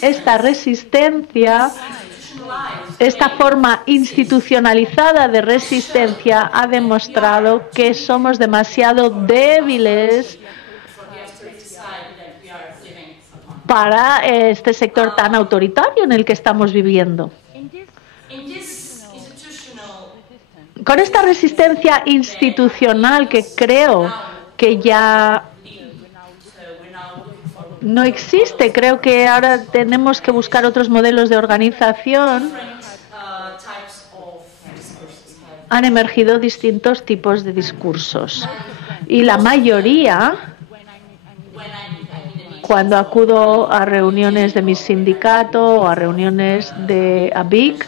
Esta resistencia, esta forma institucionalizada de resistencia ha demostrado que somos demasiado débiles para este sector tan autoritario en el que estamos viviendo. Con esta resistencia institucional que creo que ya no existe, creo que ahora tenemos que buscar otros modelos de organización, han emergido distintos tipos de discursos. Y la mayoría, cuando acudo a reuniones de mi sindicato o a reuniones de ABIC,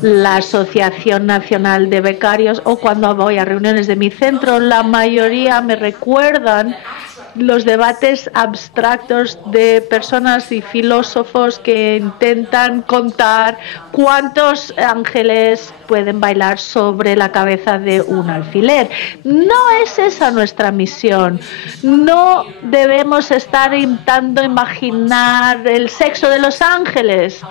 la Asociación Nacional de Becarios, o cuando voy a reuniones de mi centro, la mayoría me recuerdan los debates abstractos de personas y filósofos que intentan contar ¿Cuántos ángeles pueden bailar sobre la cabeza de un alfiler? No es esa nuestra misión. No debemos estar intentando imaginar el sexo de los ángeles,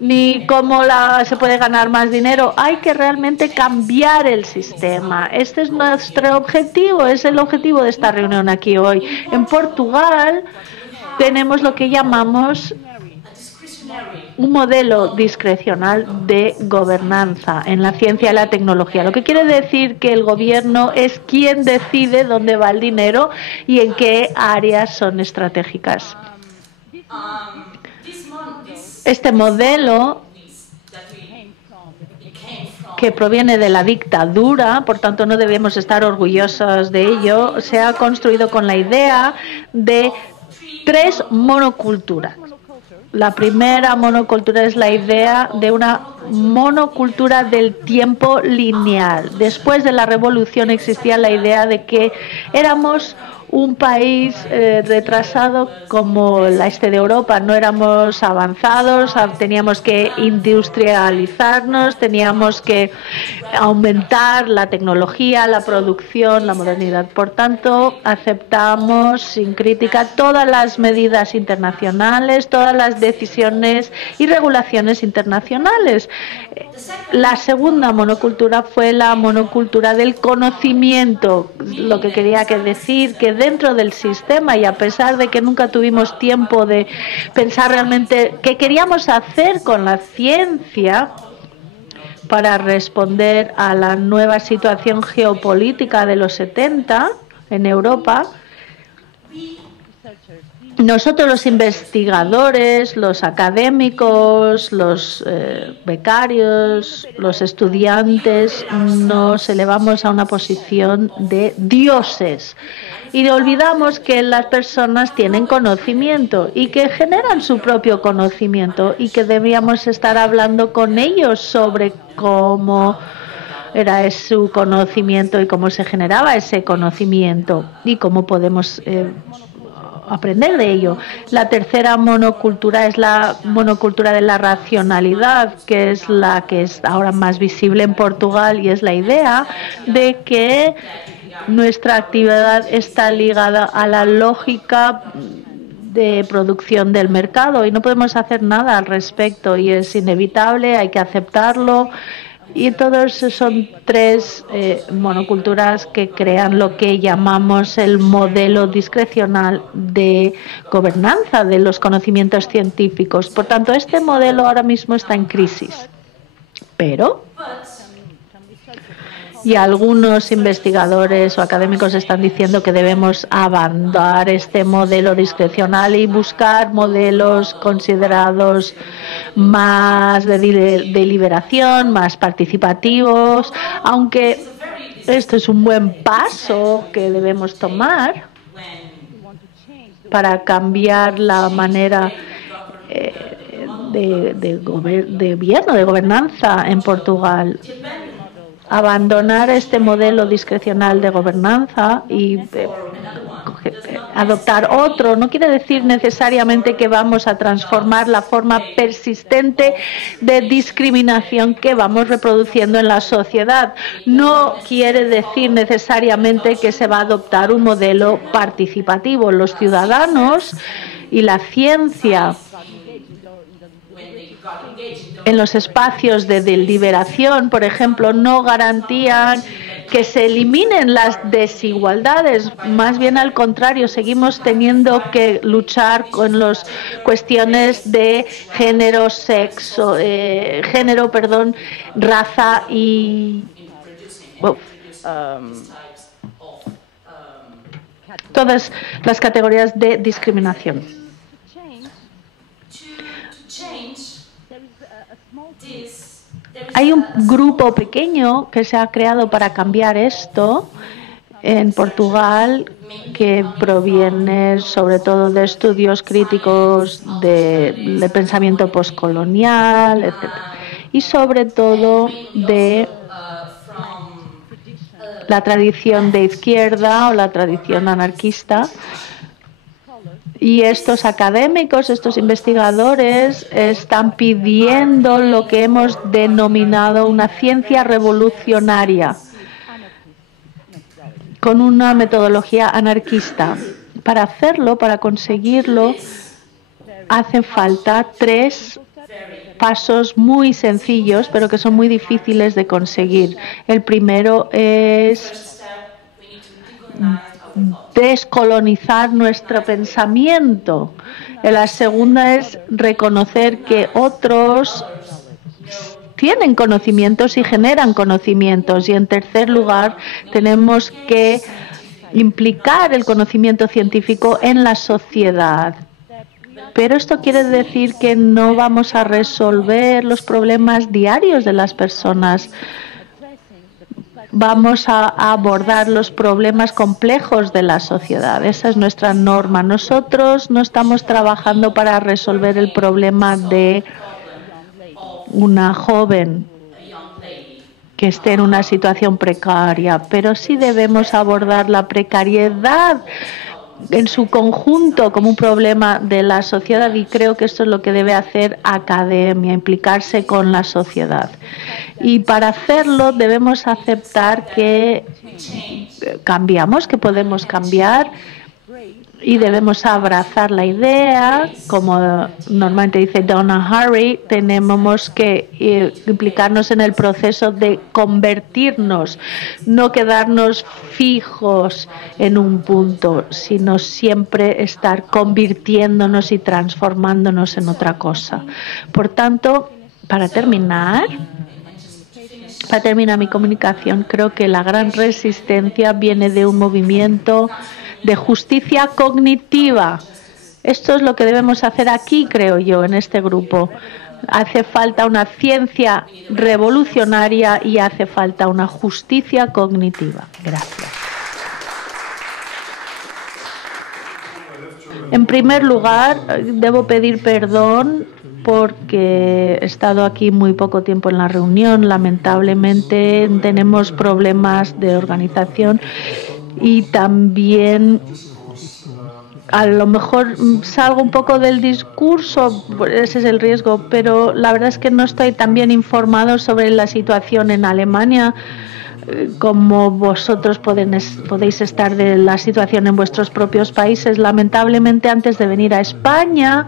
ni cómo se puede ganar más dinero. Hay que realmente cambiar el sistema. Este es nuestro objetivo, es el objetivo de esta reunión aquí hoy. En Portugal tenemos lo que llamamos un modelo discrecional de gobernanza en la ciencia y la tecnología, lo que quiere decir que el gobierno es quien decide dónde va el dinero y en qué áreas son estratégicas. Este modelo, que proviene de la dictadura, por tanto no debemos estar orgullosos de ello, se ha construido con la idea de 3 monoculturas. La primera monocultura es la idea de una monocultura del tiempo lineal. Después de la revolución existía la idea de que éramos un país retrasado como el este de Europa, no éramos avanzados, teníamos que industrializarnos, teníamos que aumentar la tecnología, la producción, la modernidad. Por tanto, aceptamos sin crítica todas las medidas internacionales, todas las decisiones y regulaciones internacionales. La segunda monocultura fue la monocultura del conocimiento, lo que quería decir que dentro del sistema, y a pesar de que nunca tuvimos tiempo de pensar realmente qué queríamos hacer con la ciencia para responder a la nueva situación geopolítica de los 70 en Europa, nosotros los investigadores, los académicos, los becarios, los estudiantes, nos elevamos a una posición de dioses y olvidamos que las personas tienen conocimiento y que generan su propio conocimiento y que debíamos estar hablando con ellos sobre cómo era su conocimiento y cómo se generaba ese conocimiento y cómo podemos aprender de ello. La tercera monocultura es la monocultura de la racionalidad, que es la que es ahora más visible en Portugal, y es la idea de que nuestra actividad está ligada a la lógica de producción del mercado y no podemos hacer nada al respecto y es inevitable, hay que aceptarlo. Y todos son 3 monoculturas que crean lo que llamamos el modelo discrecional de gobernanza de los conocimientos científicos. Por tanto, este modelo ahora mismo está en crisis. Pero, y algunos investigadores o académicos están diciendo que debemos abandonar este modelo discrecional y buscar modelos considerados más de deliberación, más participativos, aunque esto es un buen paso que debemos tomar para cambiar la manera de gobierno, de gobernanza en Portugal. Abandonar este modelo discrecional de gobernanza y adoptar otro no quiere decir necesariamente que vamos a transformar la forma persistente de discriminación que vamos reproduciendo en la sociedad. No quiere decir necesariamente que se va a adoptar un modelo participativo. Los ciudadanos y la ciencia en los espacios de deliberación, por ejemplo, no garantían que se eliminen las desigualdades, más bien al contrario, seguimos teniendo que luchar con las cuestiones de género, sexo, raza y todas las categorías de discriminación. Hay un grupo pequeño que se ha creado para cambiar esto en Portugal, que proviene sobre todo de estudios críticos de pensamiento postcolonial, etc. Y sobre todo de la tradición de izquierda o la tradición anarquista, Y estos académicos, estos investigadores, están pidiendo lo que hemos denominado una ciencia revolucionaria, con una metodología anarquista. Para hacerlo, para conseguirlo, hacen falta 3 pasos muy sencillos, pero que son muy difíciles de conseguir. El primero es descolonizar nuestro pensamiento. La segunda es reconocer que otros tienen conocimientos y generan conocimientos. Y en tercer lugar, tenemos que implicar el conocimiento científico en la sociedad. Pero esto quiere decir que no vamos a resolver los problemas diarios de las personas. Vamos a abordar los problemas complejos de la sociedad. Esa es nuestra norma. Nosotros no estamos trabajando para resolver el problema de una joven que esté en una situación precaria, pero sí debemos abordar la precariedad en su conjunto como un problema de la sociedad, y creo que esto es lo que debe hacer academia, implicarse con la sociedad. Y para hacerlo debemos aceptar que cambiamos, que podemos cambiar, y debemos abrazar la idea, como normalmente dice Donna Harry, tenemos que implicarnos en el proceso de convertirnos, no quedarnos fijos en un punto, sino siempre estar convirtiéndonos y transformándonos en otra cosa. Por tanto, para terminar mi comunicación, creo que la gran resistencia viene de un movimiento de justicia cognitiva. Esto es lo que debemos hacer aquí, creo yo, en este grupo. Hace falta una ciencia revolucionaria y hace falta una justicia cognitiva. Gracias. En primer lugar, debo pedir perdón porque he estado aquí muy poco tiempo en la reunión. Lamentablemente tenemos problemas de organización y también a lo mejor salgo un poco del discurso, ese es el riesgo, pero la verdad es que no estoy tan bien informado sobre la situación en Alemania como vosotros podéis estar de la situación en vuestros propios países. Lamentablemente, antes de venir a España,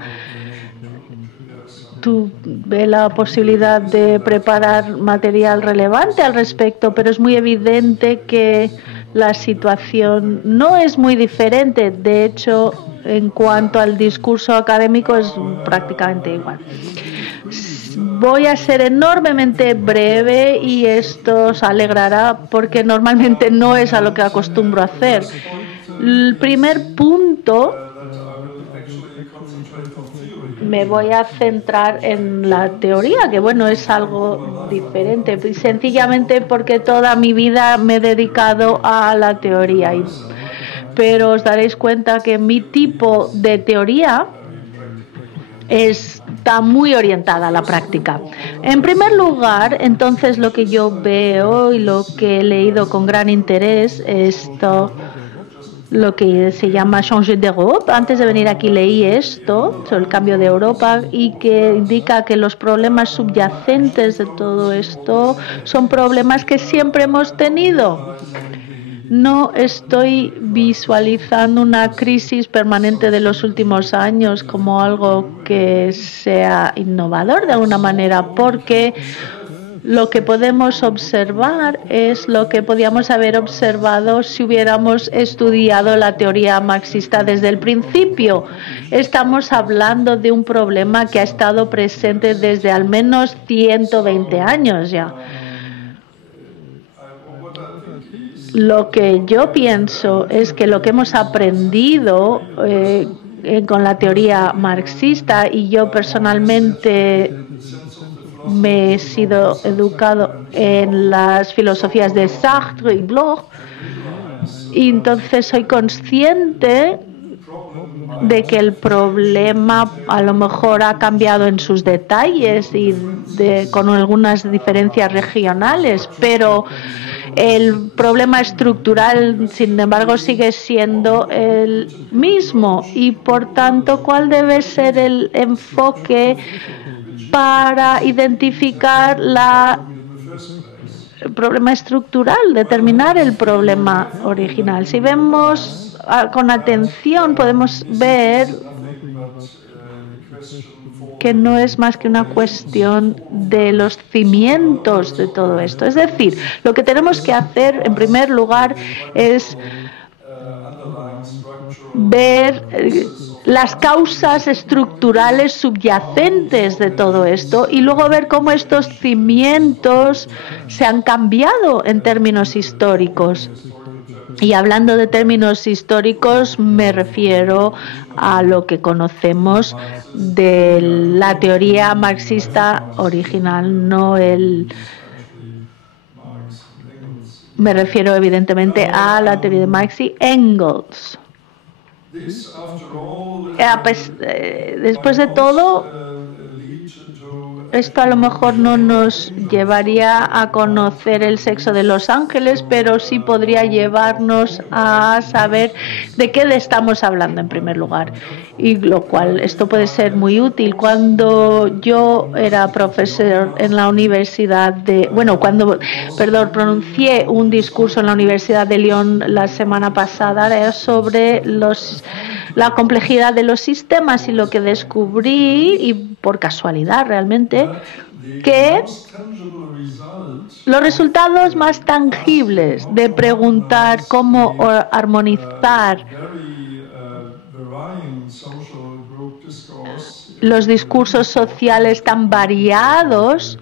tuve la posibilidad de preparar material relevante al respecto, pero es muy evidente que la situación no es muy diferente. De hecho, en cuanto al discurso académico, es prácticamente igual. Voy a ser enormemente breve y esto os alegrará porque normalmente no es a lo que acostumbro a hacer. El primer punto, me voy a centrar en la teoría, que bueno, es algo diferente, sencillamente porque toda mi vida me he dedicado a la teoría. Pero os daréis cuenta que mi tipo de teoría está muy orientada a la práctica. En primer lugar, entonces, lo que yo veo y lo que he leído con gran interés, lo que se llama Changer d'Europe. Antes de venir aquí leí esto sobre el cambio de Europa y que indica que los problemas subyacentes de todo esto son problemas que siempre hemos tenido. No estoy visualizando una crisis permanente de los últimos años como algo que sea innovador de alguna manera, porque lo que podemos observar es lo que podíamos haber observado si hubiéramos estudiado la teoría marxista desde el principio. Estamos hablando de un problema que ha estado presente desde al menos 120 años ya. Lo que yo pienso es que lo que hemos aprendido con la teoría marxista, y yo personalmente me he sido educado en las filosofías de Sartre y Bloch, y entonces soy consciente de que el problema a lo mejor ha cambiado en sus detalles y con algunas diferencias regionales, pero el problema estructural, sin embargo, sigue siendo el mismo. Y por tanto, ¿cuál debe ser el enfoque para identificar el problema estructural, determinar el problema original? Si vemos con atención, podemos ver que no es más que una cuestión de los cimientos de todo esto. Es decir, lo que tenemos que hacer en primer lugar es ver las causas estructurales subyacentes de todo esto y luego ver cómo estos cimientos se han cambiado en términos históricos. Y hablando de términos históricos, me refiero a lo que conocemos de la teoría marxista original, me refiero evidentemente a la teoría de Marx y Engels. Después de todo, esto a lo mejor no nos llevaría a conocer el sexo de los ángeles, pero sí podría llevarnos a saber de qué le estamos hablando en primer lugar. Y lo cual, esto puede ser muy útil. Cuando yo era profesor en la Universidad pronuncié un discurso en la Universidad de Lyon la semana pasada, era sobre la complejidad de los sistemas, y lo que descubrí, y por casualidad realmente, que los resultados más tangibles de preguntar cómo armonizar los discursos sociales tan variados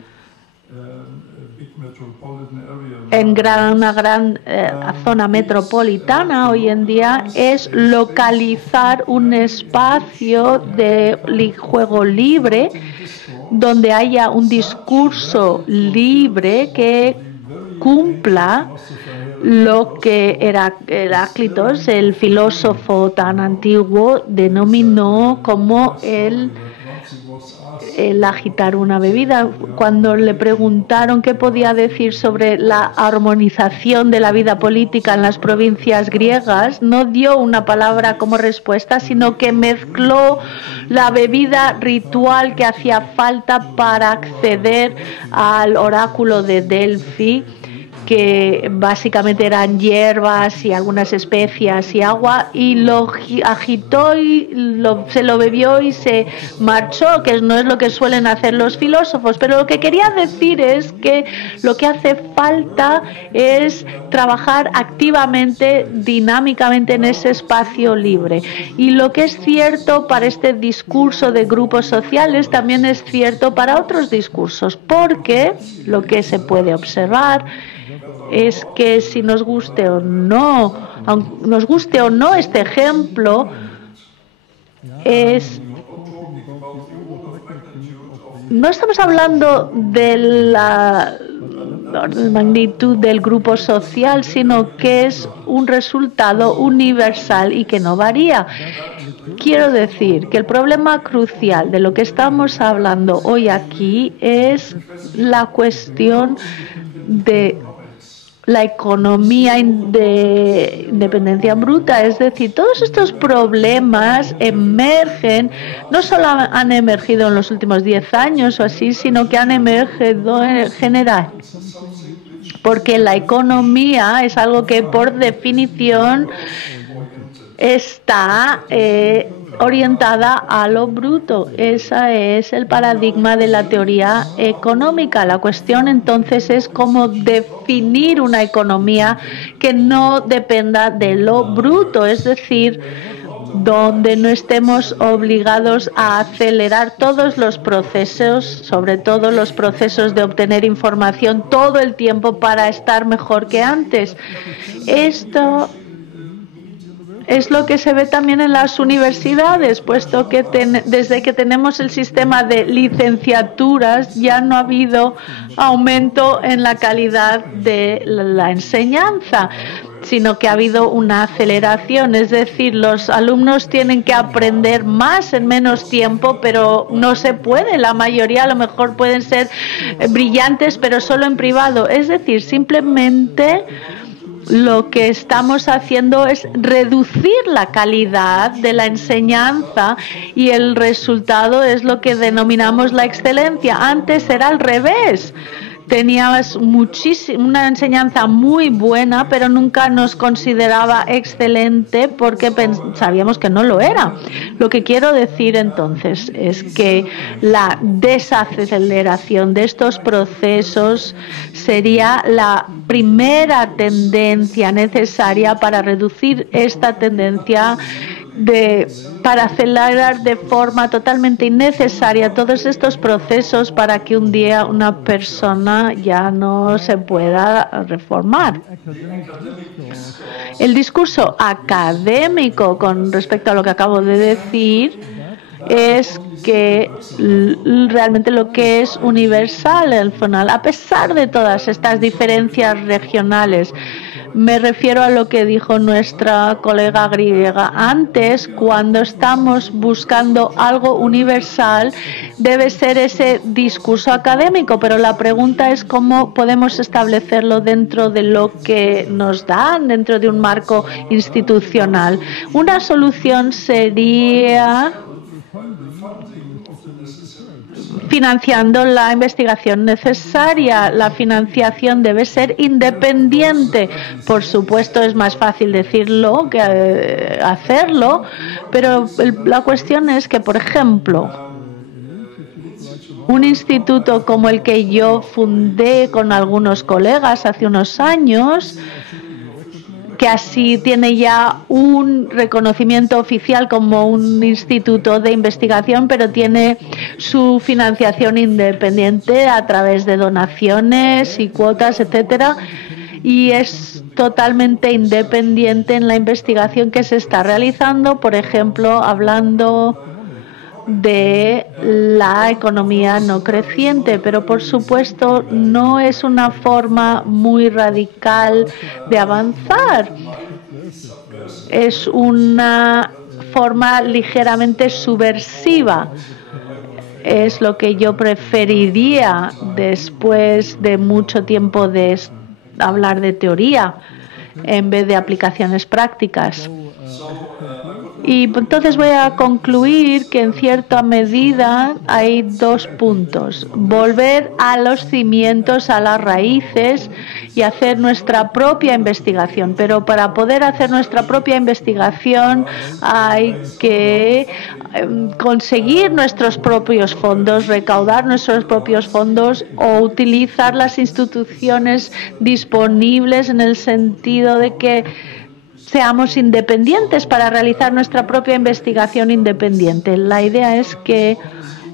en una gran zona metropolitana hoy en día es localizar un espacio de juego libre donde haya un discurso libre que cumpla lo que Heráclitos, el filósofo tan antiguo, denominó como el agitar una bebida. Cuando le preguntaron qué podía decir sobre la armonización de la vida política en las provincias griegas, no dio una palabra como respuesta, sino que mezcló la bebida ritual que hacía falta para acceder al oráculo de Delfi, que básicamente eran hierbas y algunas especias y agua, y lo agitó y se lo bebió y se marchó, que no es lo que suelen hacer los filósofos. Pero lo que quería decir es que lo que hace falta es trabajar activamente, dinámicamente en ese espacio libre. Y lo que es cierto para este discurso de grupos sociales también es cierto para otros discursos, porque lo que se puede observar es que si nos guste o no este ejemplo, no estamos hablando de la magnitud del grupo social, sino que es un resultado universal y que no varía. Quiero decir que el problema crucial de lo que estamos hablando hoy aquí es la cuestión de la economía de independencia bruta. Es decir, todos estos problemas emergen, no solo han emergido en los últimos 10 años o así, sino que han emergido en general, porque la economía es algo que por definición está orientada a lo bruto. Ese es el paradigma de la teoría económica. La cuestión entonces es cómo definir una economía que no dependa de lo bruto, es decir, donde no estemos obligados a acelerar todos los procesos, sobre todo los procesos de obtener información todo el tiempo para estar mejor que antes. Esto es lo que se ve también en las universidades, puesto que desde que tenemos el sistema de licenciaturas ya no ha habido aumento en la calidad de la enseñanza. sino que ha habido una aceleración. Es decir, los alumnos tienen que aprender más en menos tiempo, pero no se puede. La mayoría a lo mejor pueden ser brillantes, pero solo en privado. Es decir, simplemente lo que estamos haciendo es reducir la calidad de la enseñanza y el resultado es lo que denominamos la excelencia. Antes era al revés. Teníamos una enseñanza muy buena, pero nunca nos consideraba excelente porque sabíamos que no lo era. Lo que quiero decir entonces es que la desaceleración de estos procesos sería la primera tendencia necesaria para reducir esta tendencia para acelerar de forma totalmente innecesaria todos estos procesos para que un día una persona ya no se pueda reformar. El discurso académico con respecto a lo que acabo de decir es que realmente lo que es universal, el FONAL, a pesar de todas estas diferencias regionales, me refiero a lo que dijo nuestra colega griega antes, cuando estamos buscando algo universal, debe ser ese discurso académico, pero la pregunta es cómo podemos establecerlo dentro de lo que nos dan, dentro de un marco institucional. Una solución sería financiando la investigación necesaria. La financiación debe ser independiente. Por supuesto, es más fácil decirlo que hacerlo, pero la cuestión es que, por ejemplo, un instituto como el que yo fundé con algunos colegas hace unos años, que así tiene ya un reconocimiento oficial como un instituto de investigación, pero tiene su financiación independiente a través de donaciones y cuotas, etcétera, y es totalmente independiente en la investigación que se está realizando, por ejemplo, hablando de la economía no creciente, pero por supuesto no es una forma muy radical de avanzar, es una forma ligeramente subversiva. Es lo que yo preferiría después de mucho tiempo de hablar de teoría en vez de aplicaciones prácticas. Y entonces voy a concluir que en cierta medida hay dos puntos: volver a los cimientos, a las raíces y hacer nuestra propia investigación. Pero para poder hacer nuestra propia investigación hay que conseguir nuestros propios fondos, recaudar nuestros propios fondos o utilizar las instituciones disponibles en el sentido de que seamos independientes para realizar nuestra propia investigación independiente. La idea es que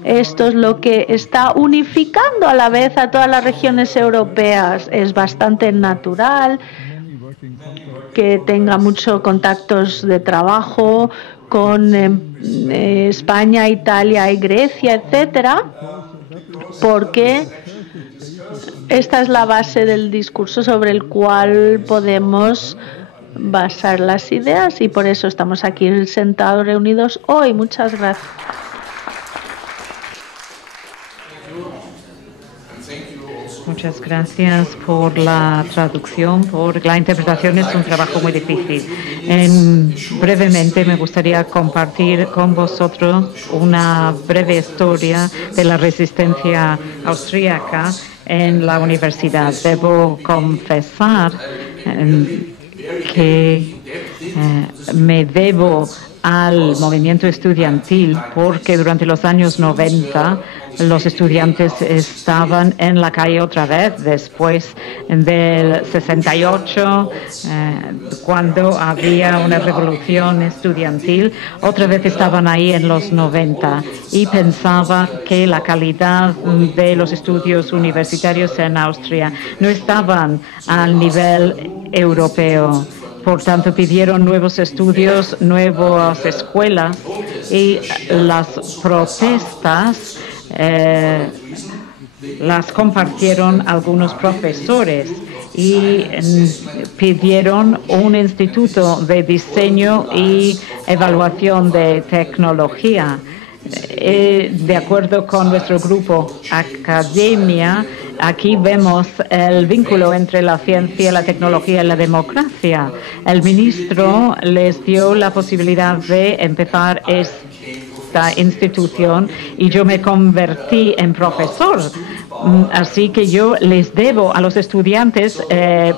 esto es lo que está unificando a la vez a todas las regiones europeas. Es bastante natural que tenga muchos contactos de trabajo con España, Italia y Grecia, etcétera, porque esta es la base del discurso sobre el cual podemos basar las ideas y por eso estamos aquí sentados reunidos hoy. Muchas gracias. Muchas gracias por la traducción, por la interpretación. Es un trabajo muy difícil. Brevemente me gustaría compartir con vosotros una breve historia de la resistencia austríaca en la universidad. Debo confesar que me debo al movimiento estudiantil porque durante los años 90 los estudiantes estaban en la calle otra vez después del 68, cuando había una revolución estudiantil. Otra vez estaban ahí en los 90 y pensaba que la calidad de los estudios universitarios en Austria no estaban al nivel europeo. Por tanto, pidieron nuevos estudios, nuevas escuelas y las protestas las compartieron algunos profesores y pidieron un instituto de diseño y evaluación de tecnología. De acuerdo con nuestro grupo Academia, aquí vemos el vínculo entre la ciencia, la tecnología y la democracia. El ministro les dio la posibilidad de empezar esta institución y yo me convertí en profesor. Así que yo les debo a los estudiantes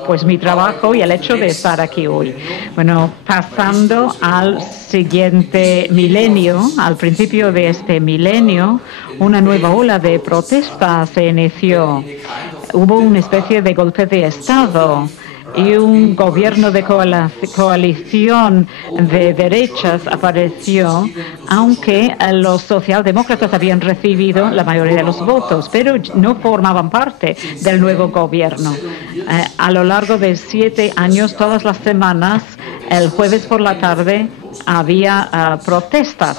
pues mi trabajo y el hecho de estar aquí hoy. Bueno, pasando al siguiente milenio, al principio de este milenio, una nueva ola de protestas se inició. Hubo una especie de golpe de Estado y un gobierno de coalición de derechas apareció, aunque los socialdemócratas habían recibido la mayoría de los votos, pero no formaban parte del nuevo gobierno. A lo largo de 7 años, todas las semanas, el jueves por la tarde, había protestas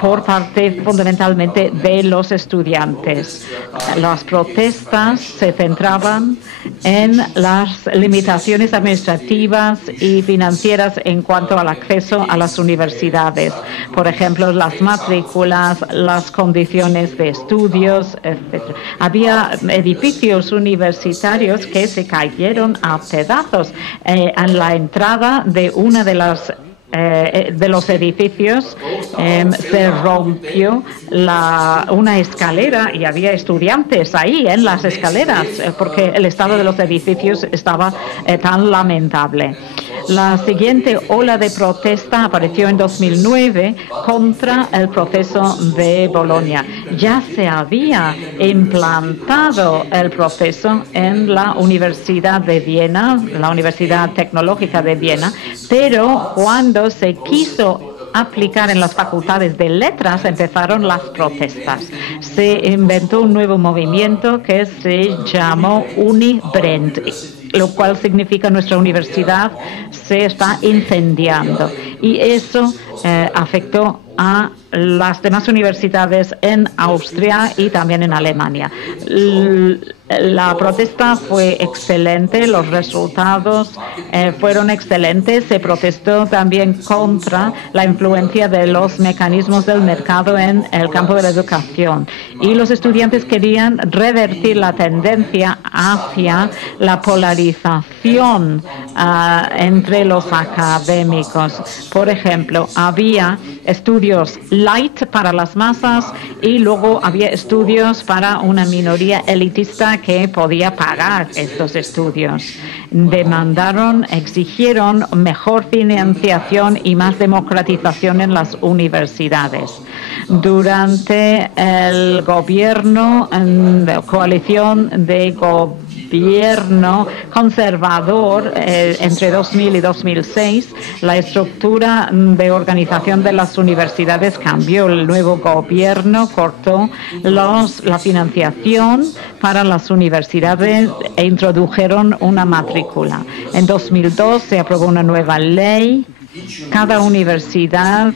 por parte fundamentalmente de los estudiantes. Las protestas se centraban en las limitaciones administrativas y financieras en cuanto al acceso a las universidades. Por ejemplo, las matrículas, las condiciones de estudios, etc. Había edificios universitarios que se cayeron a pedazos. En la entrada de una de los edificios se rompió una escalera y había estudiantes ahí en las escaleras porque el estado de los edificios estaba tan lamentable. La siguiente ola de protesta apareció en 2009 contra el proceso de Bolonia. Ya se había implantado el proceso en la Universidad de Viena, la Universidad Tecnológica de Viena, pero cuando se quiso aplicar en las facultades de letras empezaron las protestas. Se inventó un nuevo movimiento que se llamó Unibrand, lo cual significa nuestra universidad se está incendiando. Y eso afectó a las demás universidades en Austria y también en Alemania. La protesta fue excelente, los resultados fueron excelentes. Se protestó también contra la influencia de los mecanismos del mercado en el campo de la educación. Y los estudiantes querían revertir la tendencia hacia la polarización entre los académicos. Por ejemplo, había estudios light para las masas y luego había estudios para una minoría elitista que podía pagar estos estudios. Exigieron mejor financiación y más democratización en las universidades. Durante el gobierno, coalición de gobierno conservador entre 2000 y 2006, la estructura de organización de las universidades cambió. El nuevo gobierno cortó la financiación para las universidades e introdujeron una matrícula. En 2002 se aprobó una nueva ley. Cada universidad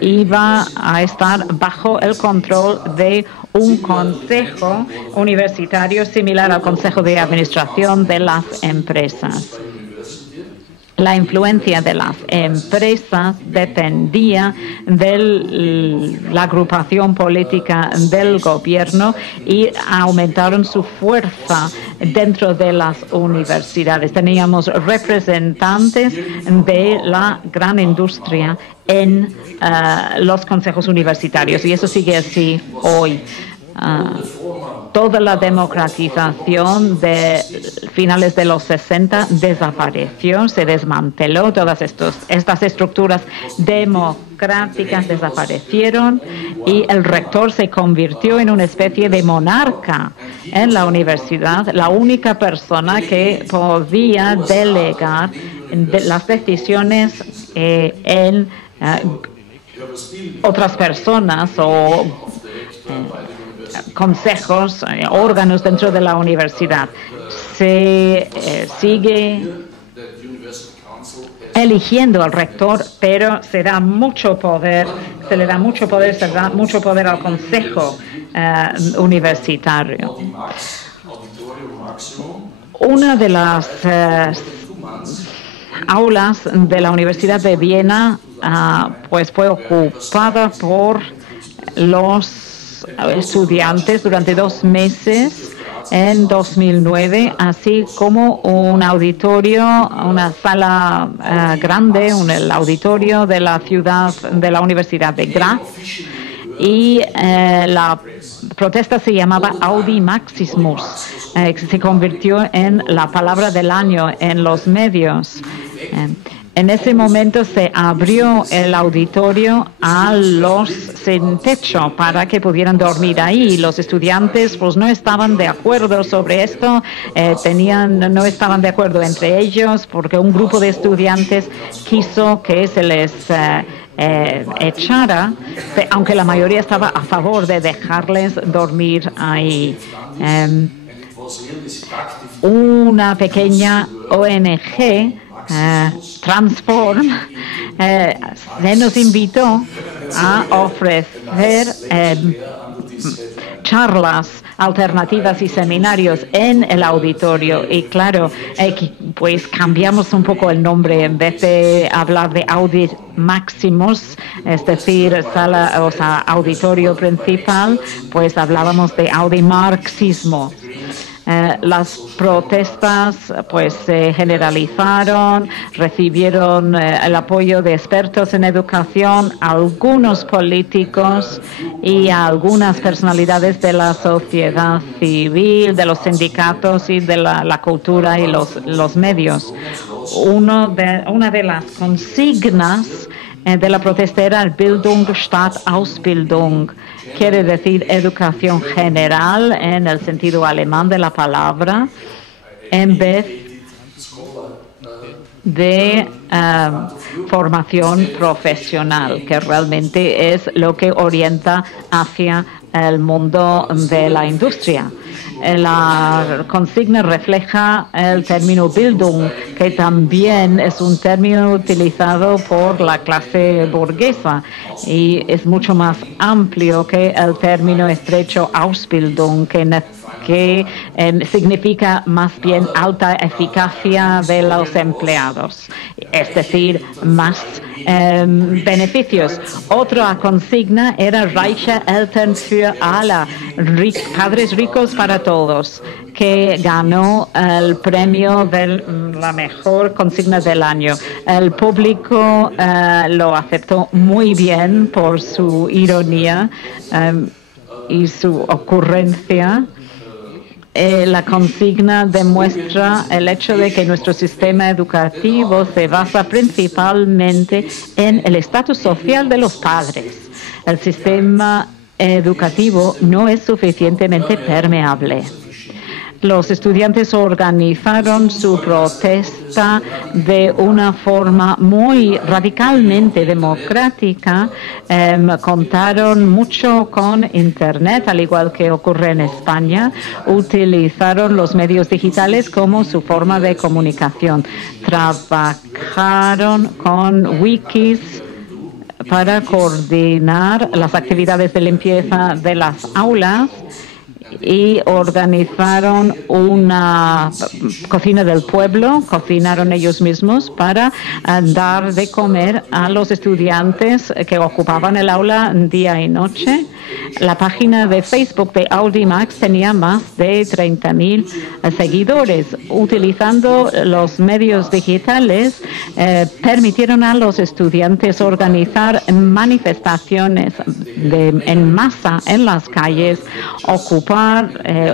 iba a estar bajo el control de un consejo universitario similar al consejo de administración de las empresas. La influencia de las empresas dependía de la agrupación política del gobierno y aumentaron su fuerza dentro de las universidades. Teníamos representantes de la gran industria en los consejos universitarios y eso sigue así hoy. Toda la democratización de finales de los 60 desapareció, se desmanteló, todas estas estructuras democráticas desaparecieron y el rector se convirtió en una especie de monarca en la universidad, la única persona que podía delegar las decisiones en otras personas o consejos, órganos dentro de la universidad. Se sigue eligiendo al rector, pero se le da mucho poder al consejo universitario. Una de las aulas de la Universidad de Viena pues fue ocupada por los estudiantes durante 2 meses en 2009, así como un auditorio, una sala grande, el auditorio de la ciudad de la Universidad de Graz. Y la protesta se llamaba Audimaxismus. Se convirtió en la palabra del año en los medios. En ese momento se abrió el auditorio a los sin techo para que pudieran dormir ahí. Los estudiantes pues no estaban de acuerdo sobre esto, no estaban de acuerdo entre ellos porque un grupo de estudiantes quiso que se les echara, aunque la mayoría estaba a favor de dejarles dormir ahí. Una pequeña ONG, Transform, se nos invitó a ofrecer charlas alternativas y seminarios en el auditorio. Y claro, pues cambiamos un poco el nombre. En vez de hablar de Audimaximus, es decir, auditorio principal, pues hablábamos de Audimarxismo. Las protestas pues se generalizaron, recibieron el apoyo de expertos en educación, algunos políticos y algunas personalidades de la sociedad civil, de los sindicatos y de la cultura y los medios. Una de las consignas de la protesta era el Bildung statt Ausbildung. Quiere decir educación general en el sentido alemán de la palabra, en vez de formación profesional, que realmente es lo que orienta hacia el mundo de la industria. La consigna refleja el término Bildung, que también es un término utilizado por la clase burguesa y es mucho más amplio que el término estrecho Ausbildung, que significa más bien alta eficacia de los empleados, es decir, más beneficios. Otra consigna era Reiche Eltern für alle, padres ricos para todos, que ganó el premio de la mejor consigna del año. El público lo aceptó muy bien por su ironía y su ocurrencia. La consigna demuestra el hecho de que nuestro sistema educativo se basa principalmente en el estatus social de los padres. El sistema educativo no es suficientemente permeable. Los estudiantes organizaron su protesta de una forma muy radicalmente democrática. Contaron mucho con Internet, al igual que ocurre en España. Utilizaron los medios digitales como su forma de comunicación. Trabajaron con wikis para coordinar las actividades de limpieza de las aulas y organizaron una cocina del pueblo, cocinaron ellos mismos para dar de comer a los estudiantes que ocupaban el aula día y noche. La página de Facebook de Audimax tenía más de 30.000 seguidores. Utilizando los medios digitales, permitieron a los estudiantes organizar manifestaciones en masa en las calles, ocupar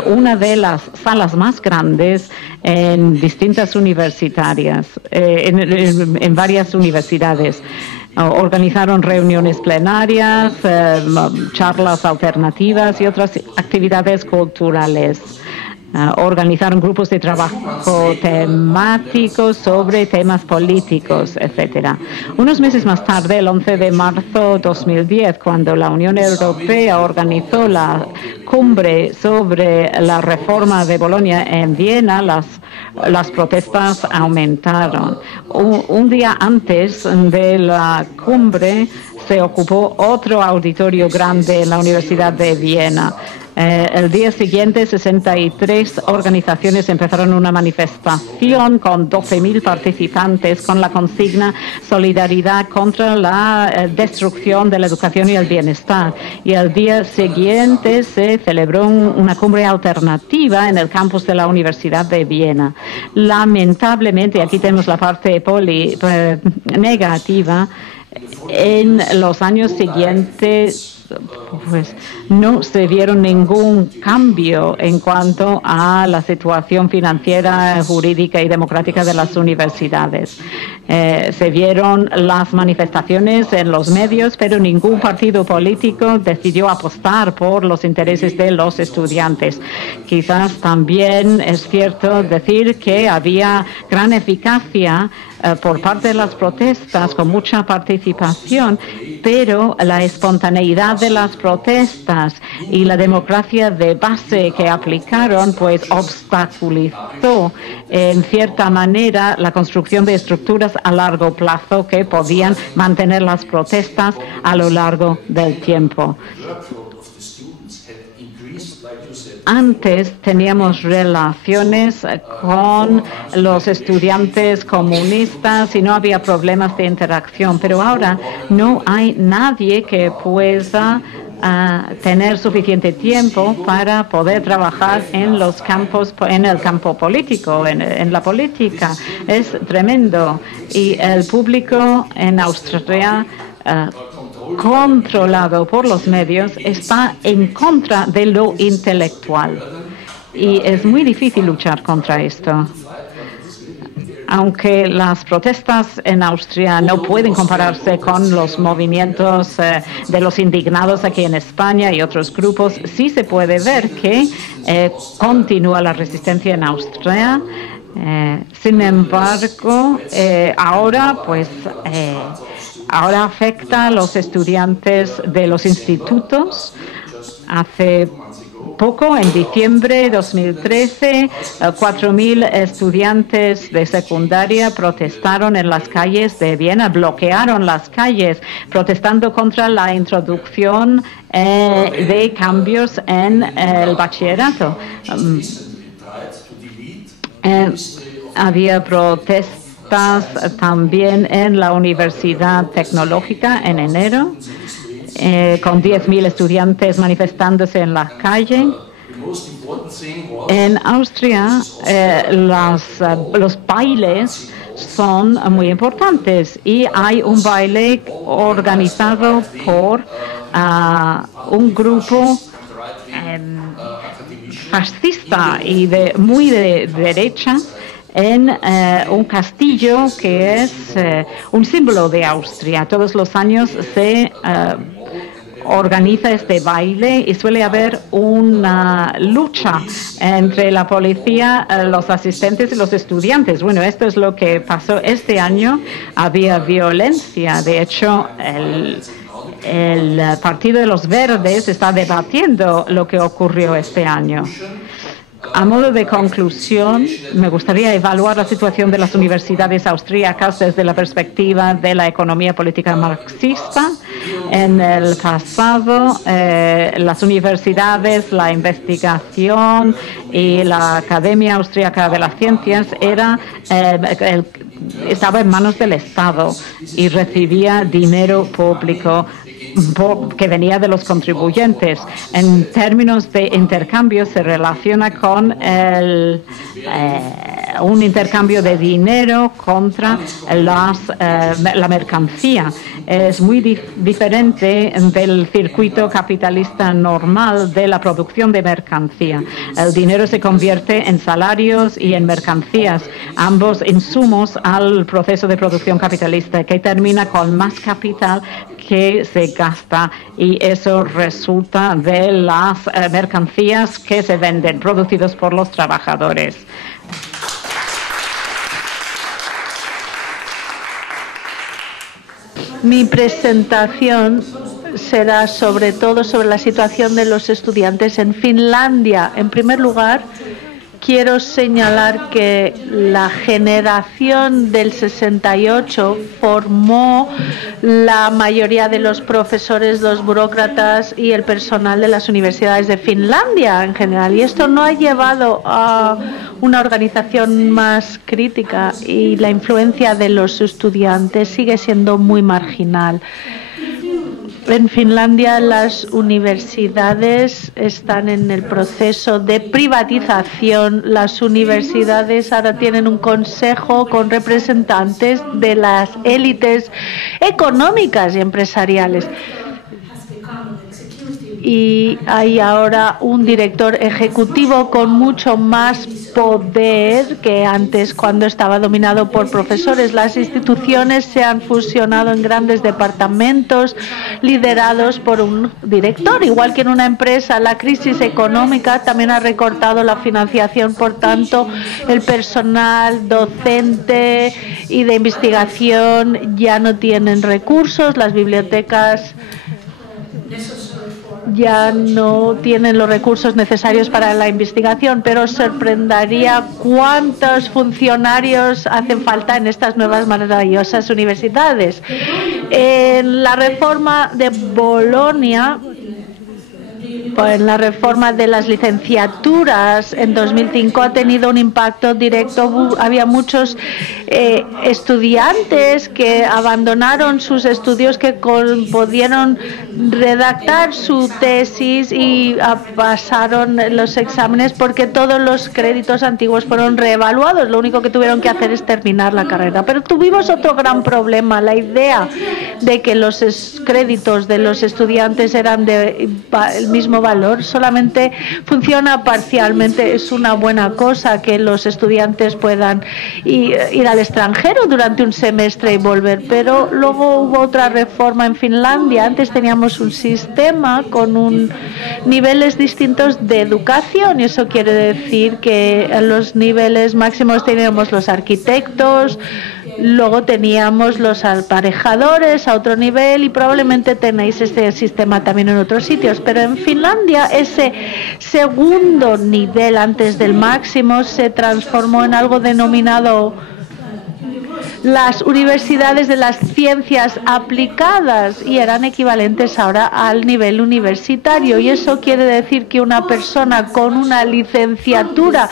una de las salas más grandes en distintas universitarias, en varias universidades. Organizaron reuniones plenarias, charlas alternativas y otras actividades culturales. Organizaron grupos de trabajo temáticos sobre temas políticos, etc. Unos meses más tarde, el 11 de marzo de 2010, cuando la Unión Europea organizó la cumbre sobre la reforma de Bolonia en Viena, las protestas aumentaron. Un día antes de la cumbre se ocupó otro auditorio grande en la Universidad de Viena. El día siguiente, 63 organizaciones empezaron una manifestación con 12.000 participantes con la consigna Solidaridad contra la destrucción de la educación y el bienestar. Y el día siguiente se celebró una cumbre alternativa en el campus de la Universidad de Viena. Lamentablemente, aquí tenemos la parte negativa, en los años siguientes pues no se vieron ningún cambio en cuanto a la situación financiera, jurídica y democrática de las universidades. Se vieron las manifestaciones en los medios, pero ningún partido político decidió apostar por los intereses de los estudiantes. Quizás también es cierto decir que había gran eficacia por parte de las protestas, con mucha participación, pero la espontaneidad de las protestas y la democracia de base que aplicaron, pues obstaculizó en cierta manera la construcción de estructuras a largo plazo que podían mantener las protestas a lo largo del tiempo. Antes teníamos relaciones con los estudiantes comunistas y no había problemas de interacción, pero ahora no hay nadie que pueda tener suficiente tiempo para poder trabajar en los campos, en el campo político, en la política. Es tremendo. Y el público en Austria, controlado por los medios, está en contra de lo intelectual. Y es muy difícil luchar contra esto. Aunque las protestas en Austria no pueden compararse con los movimientos de los indignados aquí en España y otros grupos, sí se puede ver que continúa la resistencia en Austria. Sin embargo, ahora afecta a los estudiantes de los institutos. Hace poco, en diciembre de 2013, 4.000 estudiantes de secundaria protestaron en las calles de Viena, bloquearon las calles, protestando contra la introducción de cambios en el bachillerato. Había protestas también en la Universidad Tecnológica en enero, con 10.000 estudiantes manifestándose en la calle. En Austria, los bailes son muy importantes y hay un baile organizado por un grupo fascista y muy de derecha en un castillo que es un símbolo de Austria. Todos los años se organiza este baile y suele haber una lucha entre la policía, los asistentes y los estudiantes. Bueno, esto es lo que pasó este año. Había violencia. De hecho, el Partido de los Verdes está debatiendo lo que ocurrió este año. A modo de conclusión, me gustaría evaluar la situación de las universidades austríacas desde la perspectiva de la economía política marxista. En el pasado, las universidades, la investigación y la Academia Austríaca de las Ciencias estaba en manos del Estado y recibía dinero público que venía de los contribuyentes. En términos de intercambio, se relaciona con un intercambio de dinero contra la mercancía. Es muy diferente del circuito capitalista normal de la producción de mercancía. El dinero se convierte en salarios y en mercancías, ambos insumos al proceso de producción capitalista, que termina con más capital que se gasta, y eso resulta de las mercancías que se venden, producidos por los trabajadores. Mi presentación será sobre todo sobre la situación de los estudiantes en Finlandia. En primer lugar, quiero señalar que la generación del 68 formó la mayoría de los profesores, los burócratas y el personal de las universidades de Finlandia en general. Y esto no ha llevado a una organización más crítica y la influencia de los estudiantes sigue siendo muy marginal. En Finlandia las universidades están en el proceso de privatización. Las universidades ahora tienen un consejo con representantes de las élites económicas y empresariales. Y hay ahora un director ejecutivo con mucho más poder que antes, cuando estaba dominado por profesores. Las instituciones se han fusionado en grandes departamentos liderados por un director, igual que en una empresa. La crisis económica también ha recortado la financiación, por tanto el personal docente y de investigación ya no tienen recursos, las bibliotecas ya no tienen los recursos necesarios para la investigación, pero os sorprendería cuántos funcionarios hacen falta en estas nuevas maravillosas universidades. En la reforma de Bolonia, en la reforma de las licenciaturas en 2005 ha tenido un impacto directo. Había muchos estudiantes que abandonaron sus estudios, que pudieron redactar su tesis y pasaron los exámenes porque todos los créditos antiguos fueron reevaluados. Lo único que tuvieron que hacer es terminar la carrera. Pero tuvimos otro gran problema, la idea de que los créditos de los estudiantes eran de el mismo valor solamente funciona parcialmente. Es una buena cosa que los estudiantes puedan ir al extranjero durante un semestre y volver, pero luego hubo otra reforma en Finlandia. Antes teníamos un sistema con niveles distintos de educación, y eso quiere decir que en los niveles máximos teníamos los arquitectos, luego teníamos los aparejadores a otro nivel, y probablemente tenéis este sistema también en otros sitios. Pero en Finlandia ese segundo nivel antes del máximo se transformó en algo denominado las universidades de las ciencias aplicadas, y eran equivalentes ahora al nivel universitario, y eso quiere decir que una persona con una licenciatura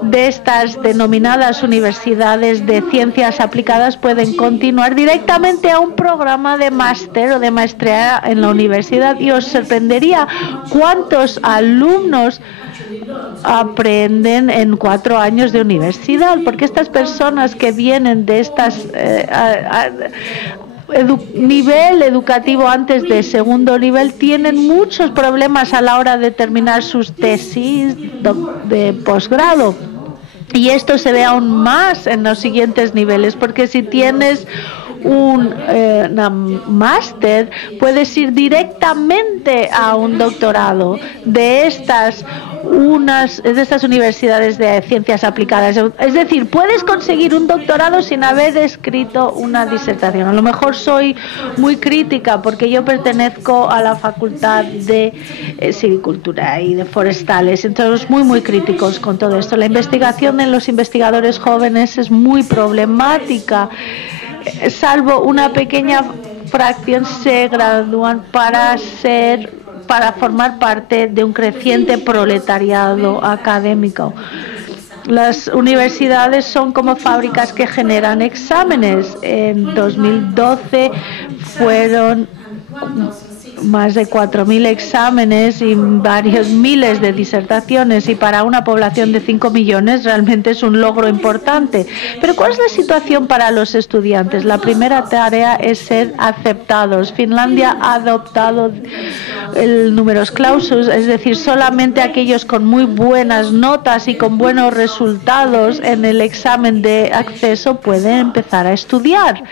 de estas denominadas universidades de ciencias aplicadas pueden continuar directamente a un programa de máster o de maestría en la universidad. Y os sorprendería cuántos alumnos aprenden en 4 años de universidad, porque estas personas que vienen de estas nivel educativo antes de segundo nivel tienen muchos problemas a la hora de terminar sus tesis de posgrado, y esto se ve aún más en los siguientes niveles, porque si tienes un máster puedes ir directamente a un doctorado de estas universidades de ciencias aplicadas. Es decir, puedes conseguir un doctorado sin haber escrito una disertación. A lo mejor soy muy crítica porque yo pertenezco a la Facultad de Silvicultura y de Forestales, entonces muy críticos con todo esto. La investigación en los investigadores jóvenes es muy problemática. Salvo una pequeña fracción se gradúan para formar parte de un creciente proletariado académico. Las universidades son como fábricas que generan exámenes. En 2012 fueron más de 4.000 exámenes y varios miles de disertaciones, y para una población de 5 millones realmente es un logro importante. Pero ¿cuál es la situación para los estudiantes? La primera tarea es ser aceptados. Finlandia ha adoptado el numerus clausus, es decir, solamente aquellos con muy buenas notas y con buenos resultados en el examen de acceso pueden empezar a estudiar.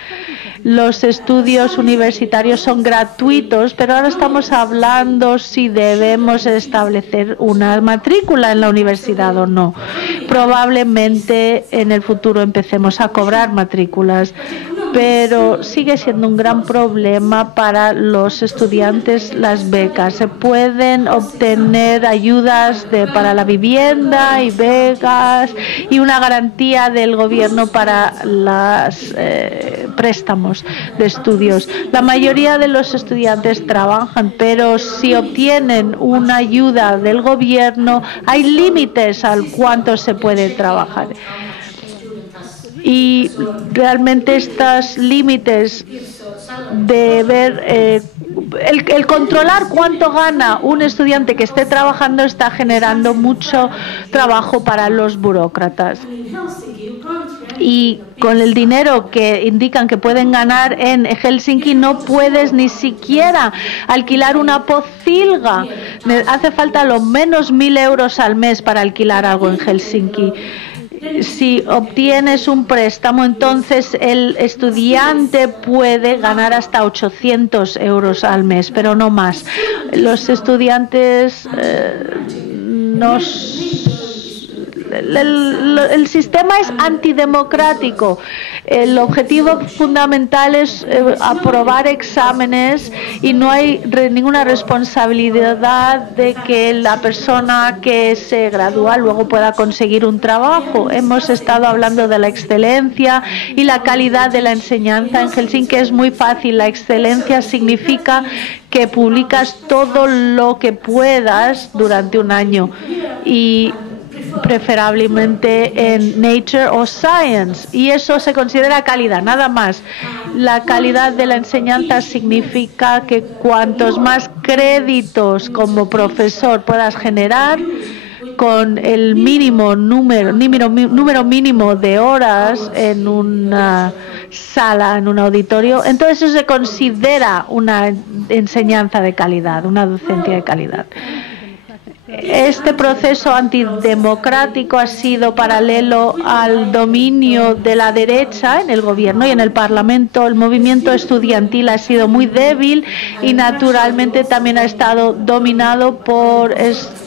Los estudios universitarios son gratuitos, pero ahora estamos hablando si debemos establecer una matrícula en la universidad o no. Probablemente en el futuro empecemos a cobrar matrículas. pero sigue siendo un gran problema para los estudiantes las becas. Se pueden obtener ayudas para la vivienda y becas y una garantía del gobierno para los préstamos de estudios. La mayoría de los estudiantes trabajan, pero si obtienen una ayuda del gobierno, hay límites al cuánto se puede trabajar. Y realmente estos límites de ver el controlar cuánto gana un estudiante que esté trabajando está generando mucho trabajo para los burócratas. Y con el dinero que indican que pueden ganar en Helsinki no puedes ni siquiera alquilar una pocilga. Hace falta lo menos 1.000 euros al mes para alquilar algo en Helsinki. Si obtienes un préstamo, entonces el estudiante puede ganar hasta 800 euros al mes, pero no más. Los estudiantes el sistema es antidemocrático. El objetivo fundamental es aprobar exámenes y no hay ninguna responsabilidad de que la persona que se gradúa luego pueda conseguir un trabajo. Hemos estado hablando de la excelencia y la calidad de la enseñanza en Helsinki. Es muy fácil. La excelencia significa que publicas todo lo que puedas durante un año y preferablemente en Nature o Science, y eso se considera calidad, nada más. La calidad de la enseñanza significa que cuantos más créditos como profesor puedas generar con el número mínimo de horas en una sala, en un auditorio, entonces eso se considera una enseñanza de calidad, una docencia de calidad. Este proceso antidemocrático ha sido paralelo al dominio de la derecha en el gobierno y en el Parlamento. El movimiento estudiantil ha sido muy débil y naturalmente también ha estado dominado por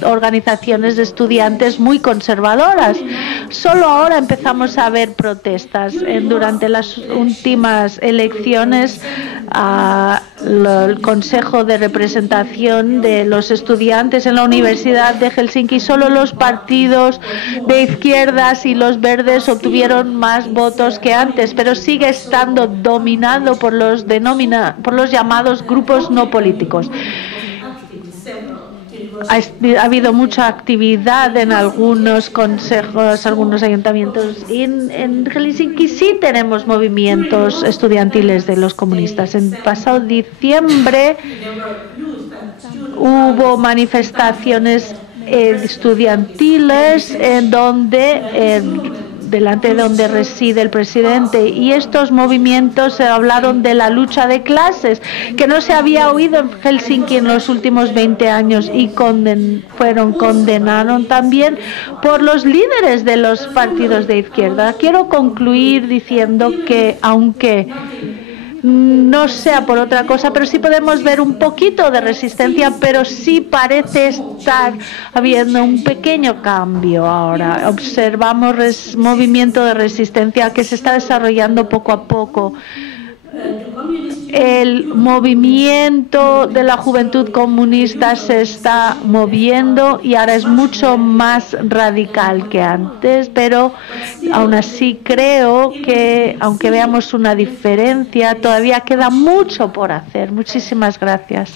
organizaciones de estudiantes muy conservadoras. Solo ahora empezamos a ver protestas. Durante las últimas elecciones, el Consejo de Representación de los Estudiantes en la Universidad de Helsinki, solo los partidos de izquierdas y los verdes obtuvieron más votos que antes, pero sigue estando dominado por los llamados grupos no políticos. Ha habido mucha actividad en algunos consejos, algunos ayuntamientos, y en Helsinki sí tenemos movimientos estudiantiles de los comunistas. En pasado diciembre hubo manifestaciones estudiantiles en delante de donde reside el presidente, y estos movimientos se hablaron de la lucha de clases que no se había oído en Helsinki en los últimos 20 años y condenaron también por los líderes de los partidos de izquierda. Quiero concluir diciendo que aunque no sea por otra cosa, pero sí podemos ver un poquito de resistencia, pero sí parece estar habiendo un pequeño cambio ahora. Observamos movimiento de resistencia que se está desarrollando poco a poco. El movimiento de la juventud comunista se está moviendo y ahora es mucho más radical que antes, pero aún así creo que, aunque veamos una diferencia, todavía queda mucho por hacer. Muchísimas gracias.